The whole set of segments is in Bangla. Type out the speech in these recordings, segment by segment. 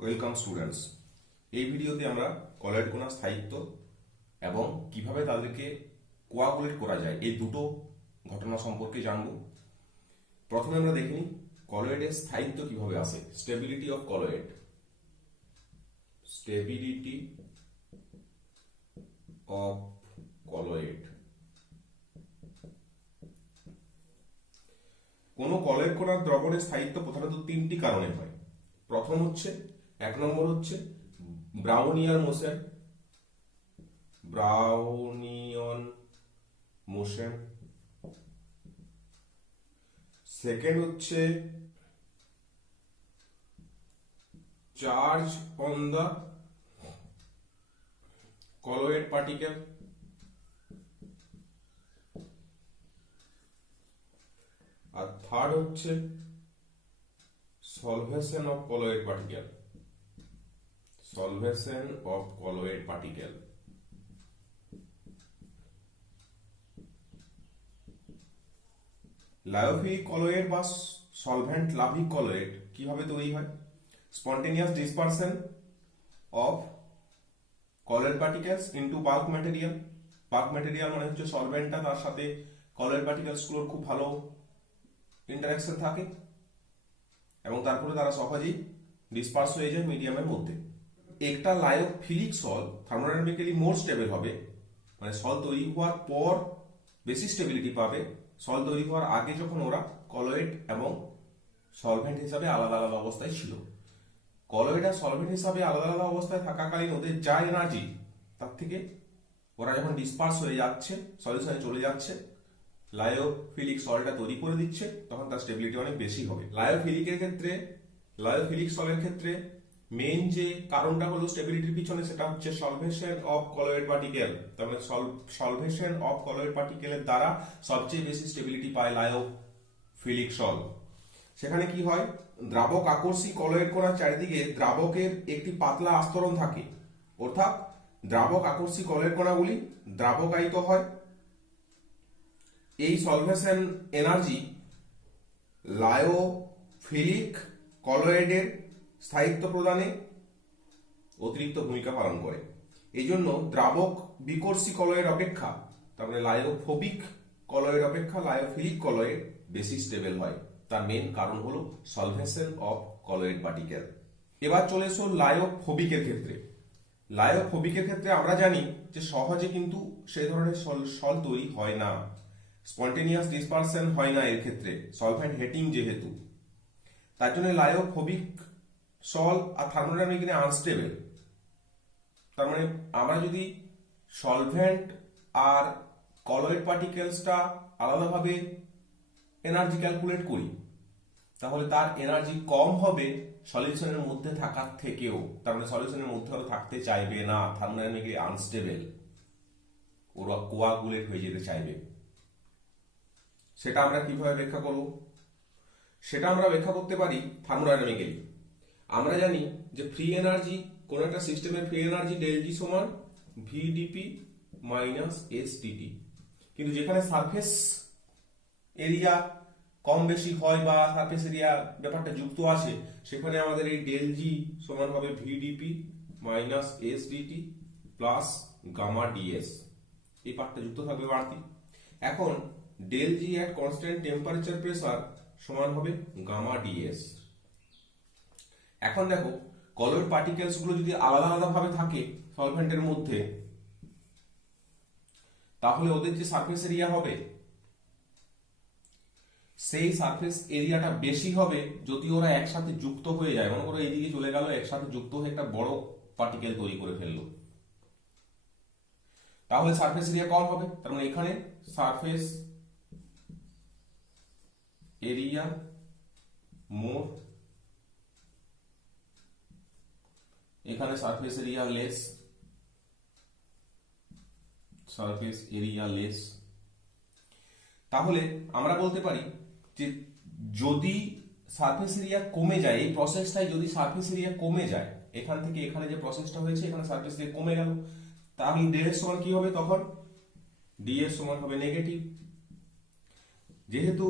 Welcome students. এই ভিডিওতে আমরা কলয়েড কণার স্থায়িত্ব এবং কিভাবে তাদেরকে কোয়াগুলেট করা যায় এই দুটো ঘটনা সম্পর্কে জানব। প্রথমে আমরা দেখে নিই কলয়েডের স্থায়িত্ব কিভাবে আসে। Stability of colloid. Stability of colloid. কোনো কলয়েড কণার দ্রবণের স্থায়িত্ব প্রধানত তিনটি কারণে হয়। প্রথম হচ্ছে, এক নম্বর হচ্ছে Brownian motion. Brownian motion. Second হচ্ছে charge on the colloid particle. আর থার্ড হচ্ছে solvation of colloid particle. Solvation of colloid particle. Lyophilic colloid বা সলভেন্ট লাভিক কলয়েড কিভাবে তৈরি হয়? Spontaneous dispersion of colloid particles into bulk material. Bulk material মানে হচ্ছে সলভেন্টটা, তার সাথে কলয়েড পার্টিকেলস গুলোর খুব ভালো ইন্টারাকশন থাকে এবং তারপরে তারা সহজেই ডিসপার্স হয়ে যায় মিডিয়ামের মধ্যে। একটা লায়োফিলিক সল থার্মোডাইনামিক্যালি মোর স্টেবল হবে, মানে সল তৈরি হওয়ার পর বেশি স্টেবিলিটি পাবে। সল তৈরি হওয়ার আগে যখন ওরা কলয়েড এবং সলভেন্ট হিসাবে আলাদা আলাদা অবস্থায় ছিল, কলয়েড আর সলভেন্ট হিসাবে আলাদা আলাদা অবস্থায় থাকাকালীন ওদের যা এনার্জি, তার থেকে ওরা যখন ডিসপার্স হয়ে যাচ্ছে, সলিউশনে চলে যাচ্ছে, লায়োফিলিক সলটা তৈরি করে দিচ্ছে, তখন তার স্টেবিলিটি অনেক বেশি হবে। লায়োফিলিক সলের ক্ষেত্রে মেইন যে কারণটা হলো স্টেবিলিটির পিছনে, সেটা হচ্ছে সলভেশন অফ কলয়েড পার্টিকেল। তার মানে সলভেশন অফ কলয়েড পার্টিকেলের দ্বারা সবচেয়ে বেশি স্টেবিলিটি পায় লায়োফিলিক সল। সেখানে কি হয়, দ্রাবক আকর্ষী কলয়েড কণার চারিদিকে দ্রাবকের একটি পাতলা আস্তরণ থাকে, অর্থাৎ দ্রাবক আকর্ষী কলয়েড কণাগুলি দ্রাবকায়িত হয়। এই সলভেশন এনার্জি লায়োফিলিক কলয়েডের স্থায়িত্ব প্রদানে অতিরিক্ত ভূমিকা পালন করে। এই জন্য দ্রাবক বিকর্ষী কলয়েড অপেক্ষা, তার মানে লায়োফোবিক কলয়েড অপেক্ষা লায়োফিলিক কলয়েড বেশি স্টেবল হয়। তার মেন কারণ হলো সলভেশন অফ কলয়েড পার্টিকেল। এবার চলে এসো লায়োফোবিকের ক্ষেত্রে। লায়োফোবিকের ক্ষেত্রে আমরা জানি যে সহজে কিন্তু সেই ধরনের সল তৈরি হয় না, স্পন্টেনিয়াস ডিসপারশন হয় না এর ক্ষেত্রে, সলভেন্ট হেটিং যেহেতু। তার জন্য লায়োফোবিক সল আর থার্মোডাইনামিক্যালি আনস্টেবল। তার মানে আমরা যদি সলভেন্ট আর কলয়েড পার্টিকেলসটা আলাদাভাবে এনার্জি ক্যালকুলেট করি, তাহলে তার এনার্জি কম হবে সলিউশনের মধ্যে থাকার থেকেও। তার মানে সলিউশনের মধ্যে ওরা থাকতে চাইবে না, থার্মোডাইনামিক্যালি আনস্টেবল, ওরা কোয়াগুলেট হয়ে যেতে চাইবে। সেটা আমরা কিভাবে ব্যাখ্যা করব? সেটা আমরা ব্যাখ্যা করতে পারি থার্মোডাইনামিক্যালি। আমরা জানি যে ফ্রি এনার্জি, কোন একটা সিস্টেমের ফ্রি এনার্জি ডেল জি সমান ভিডিপি মাইনাস এস ডিটি। কিন্তু যেখানে সারফেস এরিয়া কম বেশি হয় বা সারফেস এরিয়া ব্যাপারটা যুক্ত আছে, সেখানে আমাদের এই ডেল জি সমান হবে VdP minus S dT plus gamma dS. এই পার্টটা যুক্ত থাকবে বাড়তি। এখন del G at constant temperature pressure সমান হবে গামা ডিএস। এখন দেখো, কলয়েড পার্টিকেলস গুলো যদি আলাদা আলাদা ভাবে থাকে সলভেন্টের মধ্যে, তাহলে ওদের যে সারফেস এরিয়া হবে, সেই সারফেস এরিয়াটা বেশি হবে যদি ওরা একসাথে যুক্ত হয়ে যায়। মনে করো এইদিকে চলে গেল, একসাথে যুক্ত হয়ে একটা বড় পার্টিকেল তৈরি করে ফেললো, তাহলে সারফেস এরিয়া কম হবে। তার মানে এখানে সারফেস এরিয়া মোর, এখানে surface area less. Surface area less. তাহলে আমরা বলতে পারি যে যদি সারফেস এরিয়া কমে যায়, এই প্রসেসটাই যদি সারফেস এরিয়া কমে যায়, এখান থেকে এখানে যে প্রসেসটা হয়েছে, এখানে সারফেস এরিয়া কমে গেল, তাহলে ডি এর সমান কি হবে? তখন ডি এর সমান হবে নেগেটিভ। যেহেতু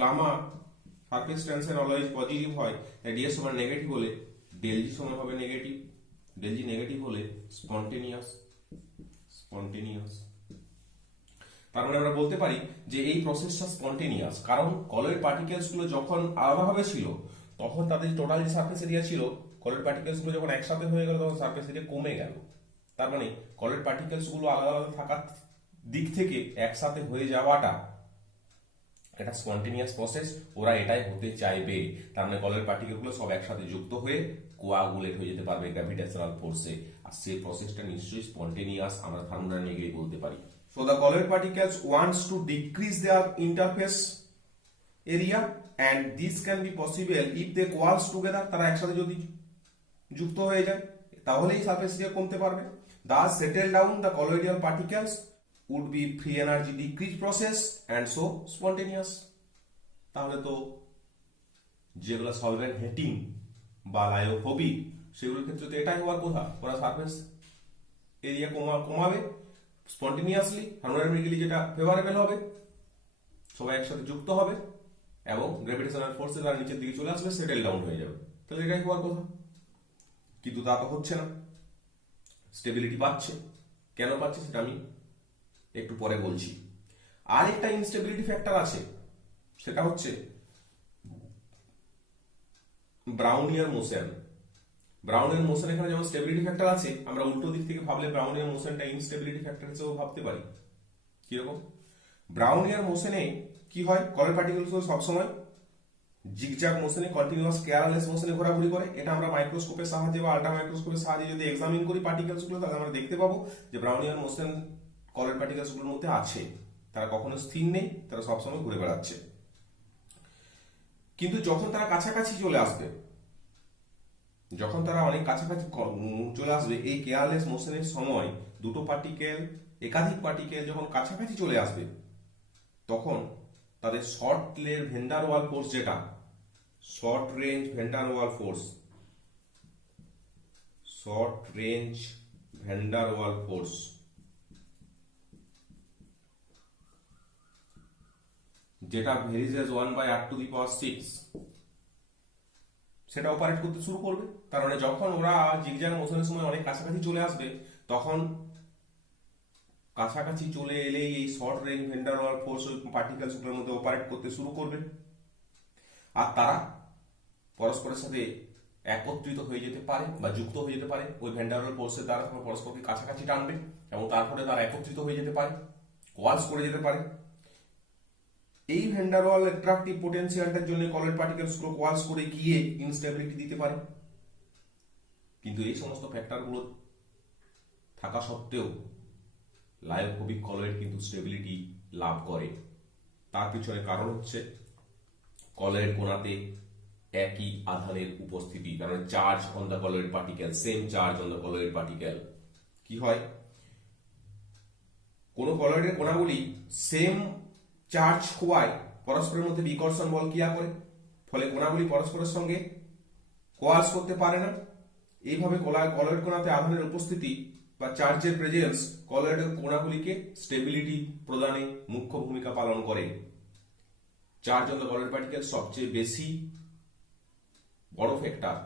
gamma surface tension always positive হয়, তাই ডি এর সমান নেগেটিভ হলে ডেল জি সময় হবে নেগেটিভ, ডেল জি নেগেটিভ হলে স্পন্টেনিয়াস, তার মানে আমরা বলতে পারি যে এই প্রসেসটা স্পন্টেনিয়াস, কারণ কলয়েড পার্টিকেলস গুলো যখন আলাদাভাবে ছিল তখন তাদের টোটাল যে সারফেস এরিয়া ছিল, কলয়েড পার্টিকেলস গুলো যখন একসাথে হয়ে গেল তখন সারফেস এরিয়া কমে গেল। তার মানে কলয়েড পার্টিকেলস গুলো আলাদা আলাদা থাকার দিক থেকে একসাথে হয়ে যাওয়াটা এটা স্পন্টেনিয়াস প্রসেস, ওরা এটাই হতে চাইবে। তার মানে কলয়েড পার্টিকেল গুলো সব একসাথে যুক্ত হয়ে কোয়াগুলেট হয়ে যেতে পারবে গ্র্যাভিটেশনাল ফোর্সে, আর সেই প্রসেসটা নিশ্চয়ই স্পন্টেনিয়াস আমরা থার্মোডাইনামিক্যালি বলতে পারি। So the colloid particles wants to decrease their interface area and this can be possible if they coalesce together, তারা একসাথে যদি যুক্ত হয়ে যায় তাহলেই সারফেস এরিয়া কমতে পারবে। Thus settle down the colloidal particles would be free energy decrease process and so spontaneous। তাহলে তো যেগুলো সলভেন্ট হেটিং বা লায়োফোবিক সেগুলোর ক্ষেত্রে তো এটাই হওয়ার কথা, ওরা সারফেস এরিয়া কমাবে স্পন্টেনিয়াসলি, থার্মোডাইনামিক্যালি যেটা ফেভারেবল হবে, সবাই একসাথে যুক্ত হবে এবং গ্র্যাভিটেশনাল ফোর্সে তারা নিচের দিকে চলে আসবে, সেটেল ডাউন হয়ে যাবে। তাহলে এটাই হওয়ার কথা, কিন্তু তা তো হচ্ছে না, স্টেবিলিটি পাচ্ছে। কেন পাচ্ছে সেটা আমি একটু পরে বলছি। আর একটা ইনস্টেবিলিটি ফ্যাক্টর আছে, সেটা হচ্ছে ব্রাউনিয়ার মোশন। ব্রাউনিয়ার মোশন এখানে যেমন স্টেবিলিটি ফ্যাক্টর আছে, আমরা উল্টো দিক থেকে ভাবলে ব্রাউনিয়ার মোশনটা ইনস্টেবিলিটি ফ্যাক্টর হিসেবে ভাবতে পারি। কিরকম? ব্রাউনিয়ার মোশনে কি হয়, কলয়েড পার্টিকেলস সবসময় জিগজ্যাগ মোশনে, কন্টিনিউয়াস কেয়ারলেস মোশনে ঘোরাঘুরি করে। এটা আমরা মাইক্রোস্কোপের সাহায্যে বা আল্ট্রা মাইক্রোস্কোপের সাহায্যে যদি এক্সামিন করি পার্টিকেলস গুলো, তাহলে আমরা দেখতে পাবো যে ব্রাউনিয়ার মোশন কলয়েড পার্টিকেলস গুলোর মধ্যে আছে, তারা কখনো স্থির নেই, তারা সবসময় ঘুরে বেড়াচ্ছে। কিন্তু যখন তারা কাছাকাছি চলে আসবে, যখন তারা অনেক কাছাকাছি চলে আসবে, এই কেয়ারলেস মোশনের সময় দুটো পার্টিকেল, একাধিক পার্টিকেল যখন কাছাকাছি চলে আসবে, তখন তাদের short range van der Waal force, যেটা short range van der Waal force, short range van der Waal force, যেটা ভ্যারিজ এজ 1/r⁶, সেটা অপারেট করতে শুরু করবে। তার মানে যখন ওরা জিগজ্যাগ মোশনের সময় অনেক কাছাকাছি চলে আসবে, তখন কাছাকাছি চলে এলেই এই short range van der Waal force ওই পার্টিকেলস গুলোর মধ্যে অপারেট করতে শুরু করবে, আর তারা পরস্পরের সাথে একত্রিত হয়ে যেতে পারে বা যুক্ত হয়ে যেতে পারে ওই ভ্যান ডার ওয়াল ফোর্সের দ্বারা। তখন পরস্পরকে কাছাকাছি টানবে এবং তারপরে তারা একত্রিত হয়ে যেতে পারে, কোয়ালস করে যেতে পারে। এই ভ্যান ডার ওয়াল অ্যাট্রাকটিভ পোটেনশিয়ালটার জন্য কলয়েড পার্টিকেলস গুলো কোয়ালস করে গিয়ে ইনস্টেবিলিটি দিতে পারে। কিন্তু এই সমস্ত ফ্যাক্টরগুলো থাকা সত্ত্বেও লায়োফোবিক কলয়েড কিন্তু স্টেবিলিটি লাভ করে। তার পিছনে কারণ হচ্ছে কলয়েড কোণাতে একই আধানের উপস্থিতি, কারণ charge on the colloid particle, same charge on the colloid particle. কি হয়, কোন কলয়েডের কোণাগুলি সেম চার্জ হওয়ায় পরস্পরের মধ্যে বিকর্ষণ বল ক্রিয়া করে, ফলে কোণাগুলি পরস্পরের সঙ্গে কোয়ালস করতে পারে না। এইভাবে কলয়েড কোণাতে আধানের উপস্থিতি বা চার্জের প্রেজেন্স কলয়েডের কোণাগুলিকে স্টেবিলিটি প্রদানে মুখ্য ভূমিকা পালন করে। Charge on the colloid particle সবচেয়ে বেশি বড় ফ্যাক্টর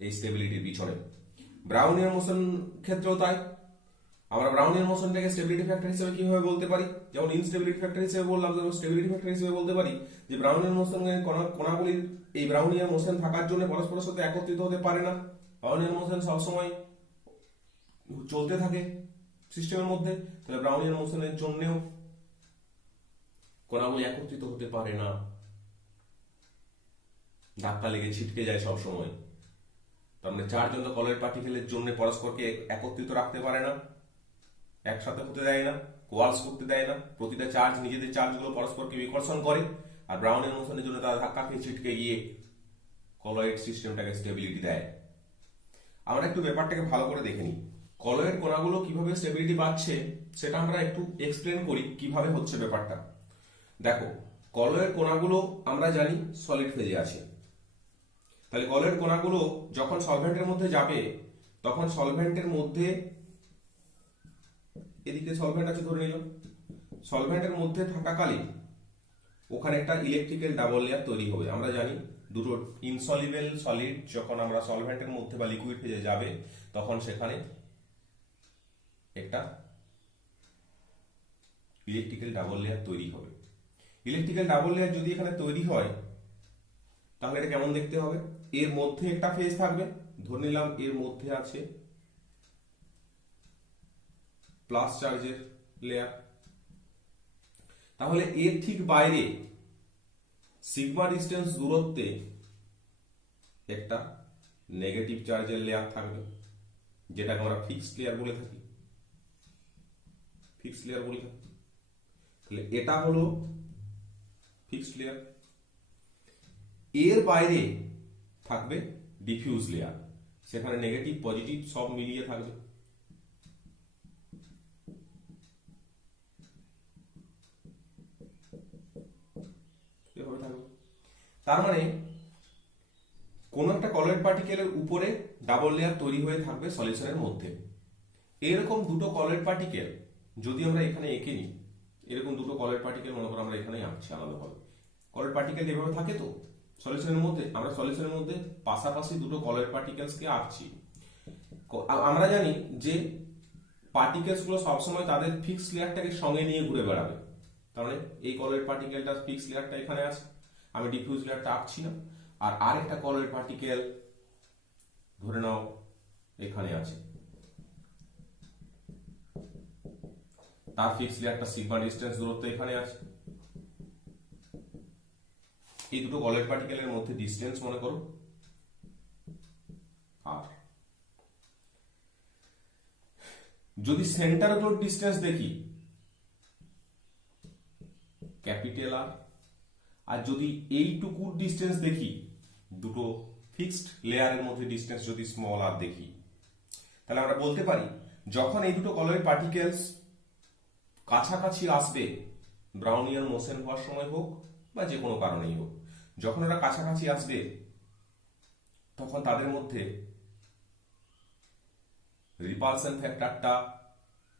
এই স্টেবিলিটির পিছনে। ব্রাউনিয়ার মোশন ক্ষেত্রেও তাই। আমরা ব্রাউনিয়ার মোশনটাকে স্টেবিলিটি ফ্যাক্টর হিসেবে কিভাবে বলতে পারি, যেমন ইনস্টেবিলিটি ফ্যাক্টর হিসেবে বললাম, যেমন স্টেবিলিটি ফ্যাক্টর হিসেবে বলতে পারি যে ব্রাউনিয়ার মোশনের কণাগুলির এই ব্রাউনিয়ার মোশন থাকার জন্য পরস্পরের সাথে একত্রিত হতে পারে না। ব্রাউনিয়ার মোশন সবসময় চলতে থাকে সিস্টেমের মধ্যে, তাহলে ব্রাউনিয়ার মোশনের জন্যও কণাগুলি একত্রিত হতে পারে না, ধাক্কা লেগে ছিটকে যায় সবসময়। তার মানে চার্জ অন দ্য কলয়েড পার্টিকেলের জন্য পরস্পরকে একত্রিত রাখতে পারে না, একসাথে হতে দেয় না, কোয়ালস করতে দেয় না। প্রতিটা চার্জ নিজেদের চার্জগুলো পরস্পরকে বিকর্ষণ করে, আর ব্রাউনিয়ার মোশনের জন্য তারা ধাক্কা খেয়ে ছিটকে গিয়ে কলয়েড সিস্টেমটাকে স্টেবিলিটি দেয়। আমরা একটু ব্যাপারটাকে ভালো করে দেখে নিই, কলয়েড কোণাগুলো কিভাবে স্টেবিলিটি পাচ্ছে সেটা আমরা একটু এক্সপ্লেন করি কিভাবে হচ্ছে ব্যাপারটা। দেখো, কলয়েড কোণাগুলো আমরা জানি সলিড ফেজে আছে, তাহলে কলয়েড কোণাগুলো যখন সলভেন্টের মধ্যে যাবে, তখন সলভেন্টের মধ্যে, এদিকে সলভেন্ট আছে ধরে নিলাম, সলভেন্টের মধ্যে থাকাকালীন ওখানে একটা ইলেকট্রিক্যাল ডাবল লেয়ার তৈরি হবে। আমরা জানি দুটো ইনসলিবল সলিড যখন আমরা সলভেন্টের মধ্যে বা লিকুইড ফেজে যাবে তখন সেখানে একটা ইলেকট্রিক্যাল ডাবল লেয়ার তৈরি হবে। ইলেকট্রিক্যাল ডাবল লেয়ার যদি এখানে তৈরি হয় তাহলে এটা কেমন দেখতে হবে? এর মধ্যে একটা ফেজ থাকবে, ধরে নিলাম এর মধ্যে আছে প্লাস চার্জের লেয়ার, তাহলে এর ঠিক বাইরে সিগমা ডিস্টেন্স দূরত্বে একটা নেগেটিভ চার্জের লেয়ার থাকবে, যেটাকে আমরা ফিক্সড লেয়ার বলে থাকি। ফিক্সড লেয়ার বলে থাকি, তাহলে এটা হলো ফিক্সড লেয়ার। এর বাইরে থাকবে ডিফিউজ লেয়ার, সেখানে নেগেটিভ পজিটিভ সব মিলিয়ে থাকবে। তার মানে কোন একটা কলয়েড পার্টিকেলের উপরে ডাবল লেয়ার তৈরি হয়ে থাকবে সলিউশনের মধ্যে। এরকম দুটো কলয়েড পার্টিকেল যদি আমরা এখানে এঁকে নিই, এরকম দুটো কলয়েড পার্টিকেল মনে করো আমরা এখানে আঁকছি আলাদাভাবে। কলয়েড পার্টিকেল যেভাবে থাকে তো সলিউশনের মধ্যে, আমরা সলিউশনের মধ্যে পাশাপাশি দুটো কলয়েড পার্টিকেলসকে আঁকছি। আমরা জানি যে পার্টিকেলস গুলো সবসময় তাদের ফিক্সড লেয়ারটাকে সঙ্গে নিয়ে ঘুরে বেড়াবে। তার মানে এই কলয়েড পার্টিকেলটা ফিক্সড লেয়ারটা এখানে আছে, আমি ডিফিউজ লেয়ারটা আঁকছি না। আর আরেকটা কলয়েড পার্টিকেল ধরে নাও এখানে আছে, তার ফিক্সড লেয়ারটা সিগমা ডিস্টেন্স দূরত্ব এখানে আছে। এই দুটো কলয়েড পার্টিকেলের মধ্যে ডিস্টেন্স মনে করো আর। যদি সেন্টারগুলোর ডিস্টেন্স দেখি ক্যাপিটাল আর, আর যদি এইটুকুর ডিস্টেন্স দেখি দুটো ফিক্সড লেয়ারের মধ্যে ডিস্টেন্স যদি স্মল আর দেখি, তাহলে আমরা বলতে পারি যখন এই দুটো কলয়েড পার্টিকেলস কাছাকাছি আসবে, ব্রাউনিয়ান মোশন হওয়ার সময় হোক বা যে কোনো কারণেই হোক, যখন ওরা কাছাকাছি আসবে তখন তাদের মধ্যে রিপালশন ফ্যাক্টরটা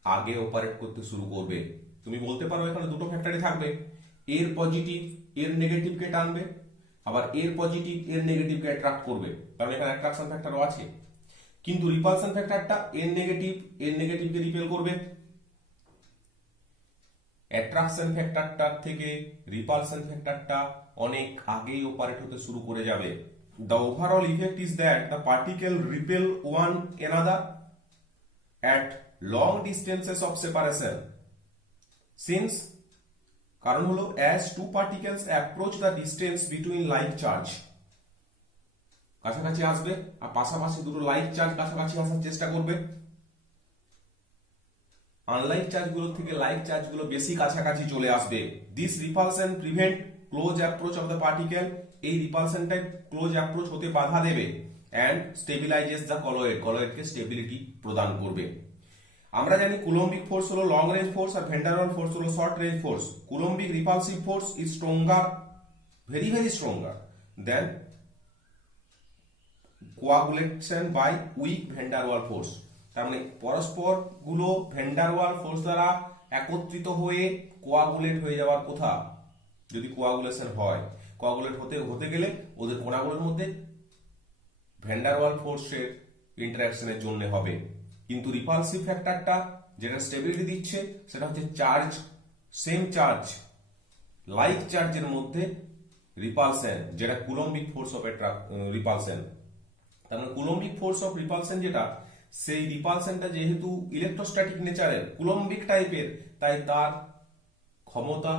আগে অপারেট করতে শুরু করবে। তুমি বলতে পারো এখানে দুটো ফ্যাক্টরই থাকবে, এর পজিটিভ এর নেগেটিভকে টানবে, আবার এর পজিটিভ এর নেগেটিভকে অ্যাট্রাক্ট করবে, কারণ এখানে অ্যাট্রাকশন ফ্যাক্টরও আছে। কিন্তু রিপালশন ফ্যাক্টরটা এর নেগেটিভকে রিপেল করবে। অ্যাট্রাকশন ফ্যাক্টরটার থেকে রিপালশন ফ্যাক্টরটা অনেক আগেই অপারেট হতে শুরু করে যাবে। The overall effect is that the particle repel one another at long distances of separation. Since কারণ হলো as two particles approach the distance between like charge, কাছাকাছি আসবে আর পাশাপাশি দুটো লাইক চার্জ কাছাকাছি আসার চেষ্টা করবে। আনলাইক চার্জগুলো থেকে লাইক চার্জগুলো বেশি কাছাকাছি চলে আসবে। This repulsion prevent close approach of the particle, এই রিপালশনটাই ক্লোজ অ্যাপ্রোচ হতে বাধা দেবে অ্যান্ড স্টেবিলাইজেস দ্য কলয়েড, কলয়েডকে স্টেবিলিটি প্রদান করবে। আমরা জানি কুলম্বিক ফোর্স হলো লং রেঞ্জ ফোর্স আর ভ্যান ডার ওয়াল ফোর্স হলো short range force. Coulombic repulsive force is stronger, very very stronger than coagulation by weak van der Waal force. তার মানে পরস্পর গুলো ভ্যান ডার ওয়াল ফোর্স দ্বারা একত্রিত হয়ে কোয়াগুলেট হয়ে যাওয়ার কথা। যদি কোয়াগুলেশন হয়, কোয়াগুলেট হতে গেলে ওদের কণাগুলোর মধ্যে ভ্যান ডার ওয়াল ফোর্সের ইন্টারঅ্যাকশনের জন্য হবে। কিন্তু রিপালসিভ ফ্যাক্টরটা যেটা স্টেবিলিটি দিচ্ছে সেটা হচ্ছে চার্জ, সেম চার্জ লাইক চার্জের মধ্যে রিপালশন, যেটা কুলম্বিক ফোর্স অফ রিপালশন। তার মানে কুলম্বিক ফোর্স অফ রিপালশন যেটা, সেই রিপালশনটা যেহেতু ইলেকট্রোস্ট্যাটিক নেচারের কুলম্বিক টাইপের, তাই তার ক্ষমতা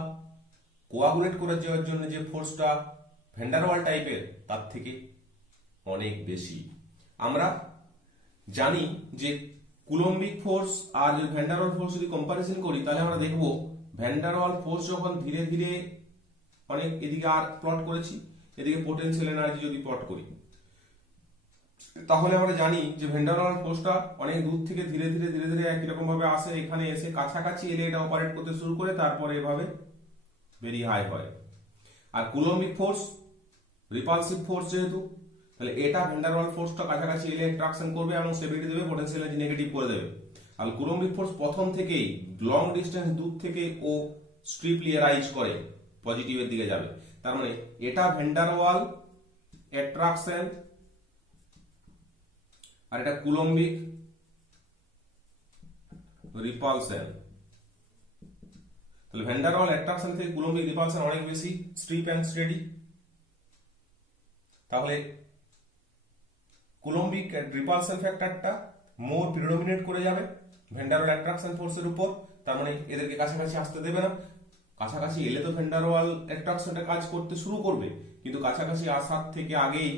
কোয়াগুলেট করে যাওয়ার জন্য যে ফোর্সটা ভ্যান ডার ওয়াল টাইপের তার থেকে অনেক বেশি। আমরা জানি যে কুলম্বিক ফোর্স আর ভ্যান ডার ওয়াল ফোর্স যদি কম্পারিজন করি তাহলে আমরা দেখব ভ্যান ডার ওয়াল ফোর্স যখন ধীরে ধীরে অনেক, এদিকে আর প্লট করেছি, এদিকে পোটেনশিয়াল এনার্জি যদি প্লট করি তাহলে আমরা জানি যে ভ্যান ডার ওয়াল ফোর্সটা অনেক দূর থেকে ধীরে ধীরে একই রকম ভাবে আসে, এখানে এসে কাছাকাছি এলে এটা অপারেট করতে শুরু করে, তারপরে এভাবে ভেরি হাই হয়। আর কুলম্বিক ফোর্স রিপালসিভ ফোর্স যেহেতু, তাহলে এটা ভ্যান ডার ওয়াল ফোর্সটা কাছাকাছি এলে অ্যাট্রাকশন করবে এবং স্টেবিলিটি দেবে, পোটেনশিয়াল এনার্জি নেগেটিভ করে দেবে। আর কুলম্বিক ফোর্স প্রথম থেকেই লং ডিস্টেন্স দূর থেকে ও স্ট্রিপলি রাইজ করে পজিটিভের দিকে যাবে। তার মানে এটা ভ্যান ডার ওয়াল অ্যাট্রাকশন আর এটা কুলম্বিক রিপালশন। তাহলে ভ্যান ডার ওয়াল অ্যাট্রাকশন থেকে কুলম্বিক রিপালশন অনেক বেশি স্ট্রিপ অ্যান্ড স্টেডি। তাহলে কুলম্বিক রিপালশন ফ্যাক্টরটা মোর প্রিডোমিনেট করে যাবে ভ্যান ডার ওয়াল অ্যাট্রাকশন ফোর্সের উপর। তার মানে এদেরকে কাছাকাছি আসতে দেবে না। কাছাকাছি এলে তো ভ্যান ডার ওয়াল অ্যাট্রাকশনটা কাজ করতে শুরু করবে, কিন্তু কাছাকাছি আসার থেকে আগেই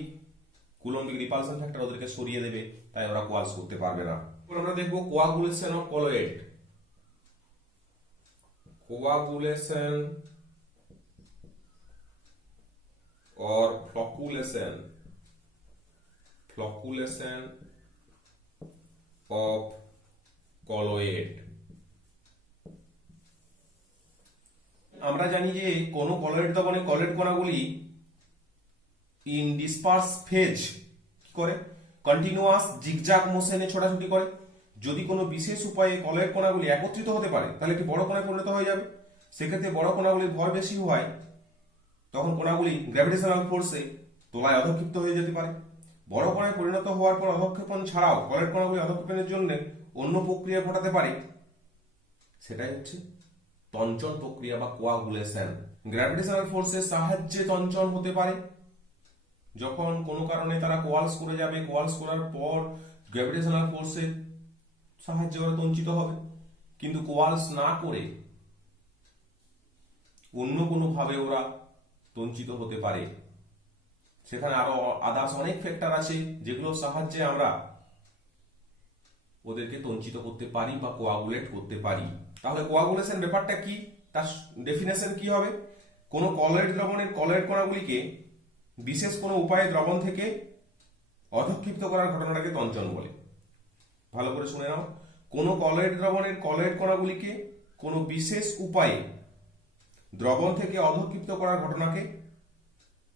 কুলম্বিক রিপালশন ফ্যাক্টর ওদেরকে সরিয়ে দেবে, তাই ওরা কোয়ালস করতে পারবে না। এবার আমরা দেখবো coagulation of colloid. Coagulation or flocculation of colloid। আমরা জানি যে কোন কলয়েড দ্রবণে কলয়েড কণাগুলি ইন ডিসপার্স ফেজ কি করে, কন্টিনিউয়াস জিগজ্যাগ মোশনে ছোটাছুটি করে। যদি কোনো বিশেষ উপায়ে কলয়েড কণাগুলি একত্রিত হতে পারে তাহলে একটি বড় কণায় পরিণত হয়ে যাবে। সেক্ষেত্রে বড় কণাগুলির ভর বেশি হয়, তখন কণাগুলি গ্র্যাভিটেশনাল ফোর্সে তোলায় অধঃক্ষিপ্ত হয়ে যেতে পারে। বড় কণায় পরিণত হওয়ার পর অধঃক্ষেপণ ছাড়াও কলয়েড কণাগুলি অধঃক্ষেপণের জন্য অন্য প্রক্রিয়া ঘটাতে পারে, সেটাই হচ্ছে তঞ্চন প্রক্রিয়া বা কোয়াগুলেশন। গ্র্যাভিটেশনাল ফোর্সের সাহায্যে তঞ্চন হতে পারে। যখন কোনো কারণে তারা কোয়ালস করে যাবে, কোয়ালস করার পর গ্র্যাভিটেশনাল ফোর্সের সাহায্যে ওরা তঞ্চিত হবে। কিন্তু কোয়ালস না করে অন্য কোনো ভাবে ওরা তঞ্চিত হতে পারে। সেখানে আরো আদার্স অনেক ফ্যাক্টর আছে যেগুলোর সাহায্যে আমরা ওদেরকে তঞ্চিত করতে পারি বা কোয়াগুলেট করতে পারি। তাহলে কোয়াগুলেশন ব্যাপারটা কি, তার ডেফিনেশন কি হবে? কোনো কলয়েড দ্রবণের কলয়েড কণাগুলিকে বিশেষ কোনো উপায়ে দ্রবণ থেকে অধঃক্ষিপ্ত করার ঘটনাটাকে তঞ্চন বলে। ভালো করে শুনে নাও, কোনো কলয়েড দ্রবণের কলয়েড কণাগুলিকে কোনো বিশেষ উপায়ে দ্রবণ থেকে অধঃক্ষিপ্ত করার ঘটনাকে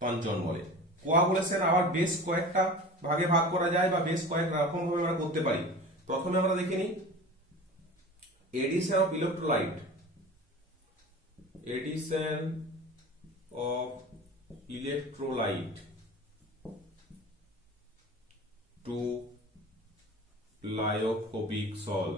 তঞ্চন বলে। কোয়াগুলেশন আবার বেশ কয়েকটা ভাগে ভাগ করা যায় বা বেশ কয়েক রকম ভাবে আমরা করতে পারি। প্রথমে আমরা দেখে নিই addition of electrolyte. Addition of electrolyte to lyophobic sol.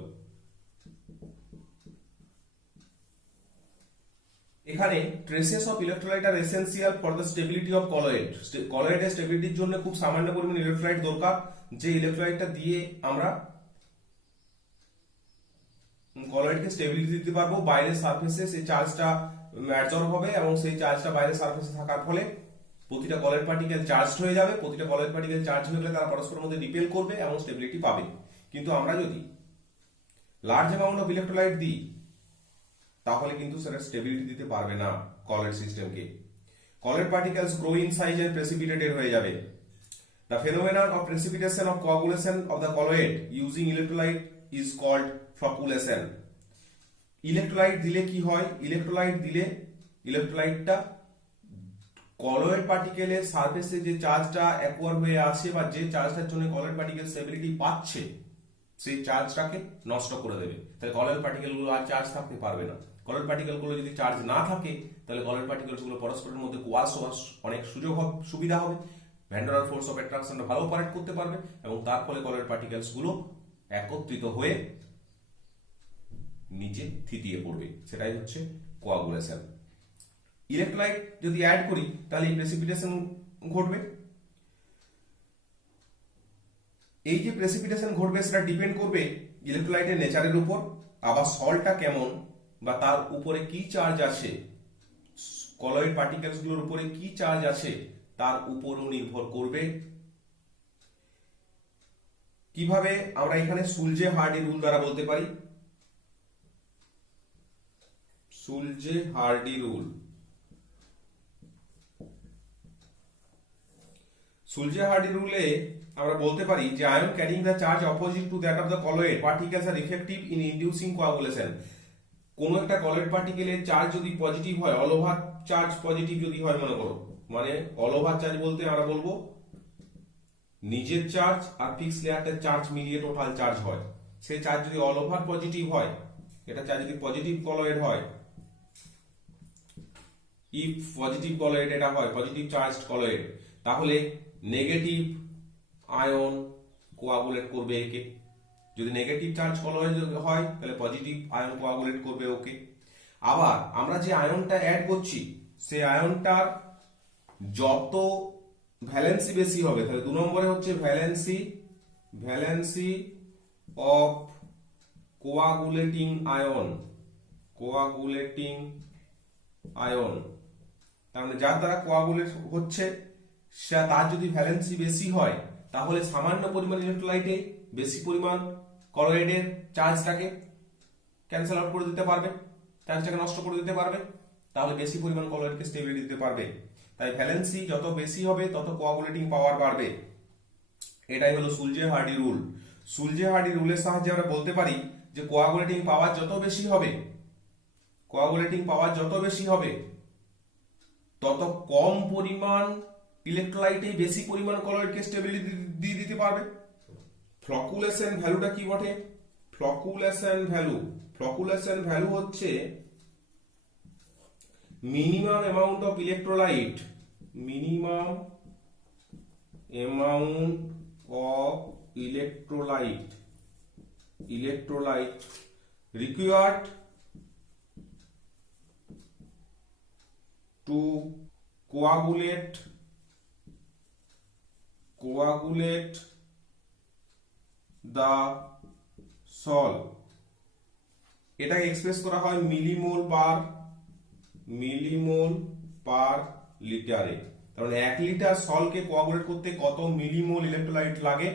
এখানে traces of electrolyte are essential for the stability of colloid. কলয়েডের স্টেবিলিটির জন্য খুব সামান্য পরিমাণ ইলেকট্রোলাইট দরকার, যে ইলেকট্রোলাইটটা দিয়ে আমরা কলয়েডকে স্টেবিলিটি দিতে পারবো। বাইরের সারফেসে সেই চার্জটা অ্যাবজর্ব হবে এবং সেই চার্জটা বাইরের সারফেসে থাকার ফলে প্রতিটা কলয়েড পার্টিকেল চার্জ হয়ে যাবে। প্রতিটা কলয়েড পার্টিকেল চার্জ হয়ে গেলে তারা পরস্পরের মধ্যে রিপেল করবে এবং স্টেবিলিটি পাবে। কিন্তু আমরা যদি লার্জ অ্যামাউন্ট অফ ইলেকট্রোলাইট দিই তাহলে কিন্তু সেটা স্টেবিলিটি দিতে পারবে না কলয়েড সিস্টেমকে। Colloid particles grow in size and precipitated হয়ে যাবে। The phenomenon of precipitation of coagulation of the colloid using electrolyte is called flocculation. Electrolyte দিলে কি হয়? ইলেকট্রোলাইট দিলে ইলেকট্রোলাইটটা কলয়েড পার্টিকেলের সারফেসে যে চার্জটা অ্যাকোয়ার হয়ে আছে বা যে চার্জটার জন্য কলয়েড পার্টিকেল স্টেবিলিটি পাচ্ছে সেই চার্জটাকে নষ্ট করে দেবে। তাহলে কলয়েড পার্টিকেলগুলো আর চার্জ থাকতে পারবে না। কলয়েড পার্টিকেলগুলো যদি চার্জ না থাকে তাহলে কলয়েড পার্টিকেলগুলো পরস্পরের মধ্যে কোয়ালস হওয়ার অনেক সুবিধা হবে। Van der Waal force of অ্যাট্রাকশনটা ভালো অপারেট করতে পারবে এবং তার ফলে কলয়েড পার্টিকেলসগুলো একত্রিত হয়ে নিচে থিতিয়ে পড়বে। সেটাই হচ্ছে কোয়াগুলেশন। ইলেকট্রোলাইট যদি অ্যাড করি তাহলে এই প্রেসিপিটেশন ঘটবে। এই যে প্রেসিপিটেশন ঘটবে সেটা ডিপেন্ড করবে ইলেকট্রোলাইটের নেচারের উপর, আবার সল্টটা কেমন বা তার উপরে কি চার্জ আছে, কলয়েড পার্টিকেলস গুলোর উপরে কি চার্জ আছে তার উপরও নির্ভর করবে। কিভাবে আমরা এখানে সুলজে হার্ডি রুল দ্বারা বলতে পারি? Schulze Hardy rule. Schulze Hardy রুলে আমরা বলতে পারি যে ion carrying the charge opposite to that of the colloid particles are effective in inducing coagulation. কোন একটা কলয়েড পার্টিকেলের চার্জ যদি পজিটিভ হয়, অল ওভার চার্জ পজিটিভ যদি হয় মনে করো, মানে অল ওভার চার্জ বলতে আমরা বলবো নিজের চার্জ আর ফিক্স লেয়ারটার চার্জ মিলিয়ে টোটাল চার্জ হয়। সেই চার্জ যদি অল ওভার পজিটিভ হয়, এটা চার্জ যদি পজিটিভ কলয়েড হয়, ইফ পজিটিভ কলয়েড এটা হয় পজিটিভ চার্জড কলয়েড, তাহলে নেগেটিভ আয়ন কোয়াগুলেট করবে একে, যদি নেগেটিভ চার্জ কলয়েড হয় তাহলে পজিটিভ আয়ন কোয়াগুলেট করবে ওকে। আবার আমরা যে আয়নটা অ্যাড করছি সেই আয়নটার যত ভ্যালেন্সি বেশি হবে, তাহলে 2 নম্বরে হচ্ছে ভ্যালেন্সি অফ কোয়াগুলেটিং আয়ন, তার মানে যার দ্বারা কোয়াগুলেট হচ্ছে তার যদি ভ্যালেন্সি বেশি হয় তাহলে সামান্য পরিমাণ ইলেকট্রোলাইটে বেশি পরিমাণ কলয়েডের চার্জটাকে ক্যান্সেল আউট করে দিতে পারবে, চার্জটাকে নষ্ট করে দিতে পারবে, তাহলে বেশি পরিমাণ কলয়েডকে স্টেবিলিটি দিতে পারবে। তাই ভ্যালেন্সি যত বেশি হবে তত কোয়াগুলেটিং পাওয়ার বাড়বে। এটাই হলো সুলজে-হার্ডি রুল। সুলজে-হার্ডি রুলের সাহায্যে আমরা বলতে পারি যে কোয়াগুলেটিং পাওয়ার যত বেশি হবে তত কম পরিমাণ ইলেকট্রোলাইটে বেশি পরিমাণ কলয়েডকে স্টেবিলিটি দিয়ে দিতে পারবে। ফ্লকুলেশন ভ্যালুটা কি বটে? ফ্লকুলেশন ভ্যালু হচ্ছে minimum amount of electrolyte required to coagulate the sol। এটাকে এক্সপ্রেস করা হয় মিলিমোল পার লিটারে। তার মানে 1 লিটার সলকে কোয়াগুলেট করতে কত মিলিমোল ইলেকট্রোলাইট লাগে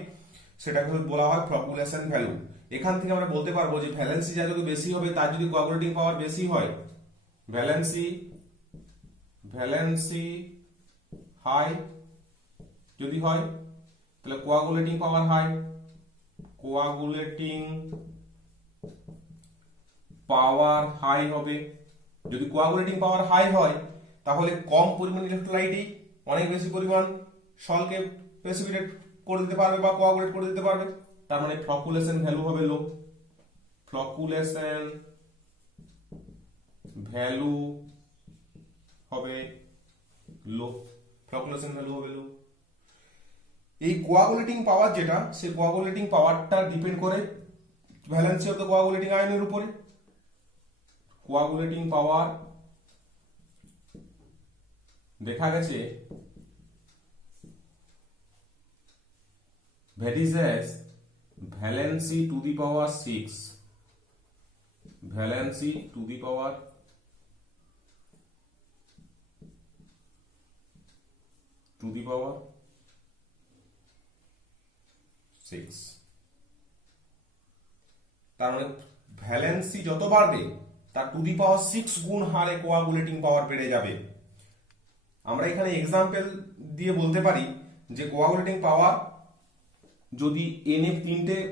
সেটাকে বলা হয় ফ্লকুলেশন ভ্যালু। এখান থেকে আমরা বলতে পারবো যে ভ্যালেন্সি যত বেশি হবে তার যদি কোয়াগুলেটিং পাওয়ার বেশি হয়, ভ্যালেন্সি হাই যদি হয় তাহলে কোয়াগুলেটিং পাওয়ার হাই হবে। যদি কোয়াগুলেটিং পাওয়ার হাই হয় তাহলে কম পরিমাণ ইলেকট্রোলাইটই অনেক বেশি পরিমাণ সলকে প্রেসিপিটেট করে দিতে পারবে বা কোয়াগুলেট করে দিতে পারবে, তার মানে ফ্লকুলেশন ভ্যালু হবে লো। এই কোয়াগুলেটিং পাওয়ার যেটা, সেই কোয়াগুলেটিং পাওয়ারটা ডিপেন্ড করে ভ্যালেন্সি অফ দ্য কোয়াগুলেটিং আয়নের উপরে। কোয়াগুলেটিং পাওয়ার দেখা গেছে varies valency to the power 6, valency to the power 6। তার মানে ভ্যালেন্সি যত বাড়বে তার টু দি পাওয়ার 6 গুণ হারে কোয়াগুলেটিং পাওয়ার বেড়ে যাবে। আমরা এখানে এক্সাম্পল দিয়ে বলতে পারি যে কোয়াগুলেটিং পাওয়ার যদি Na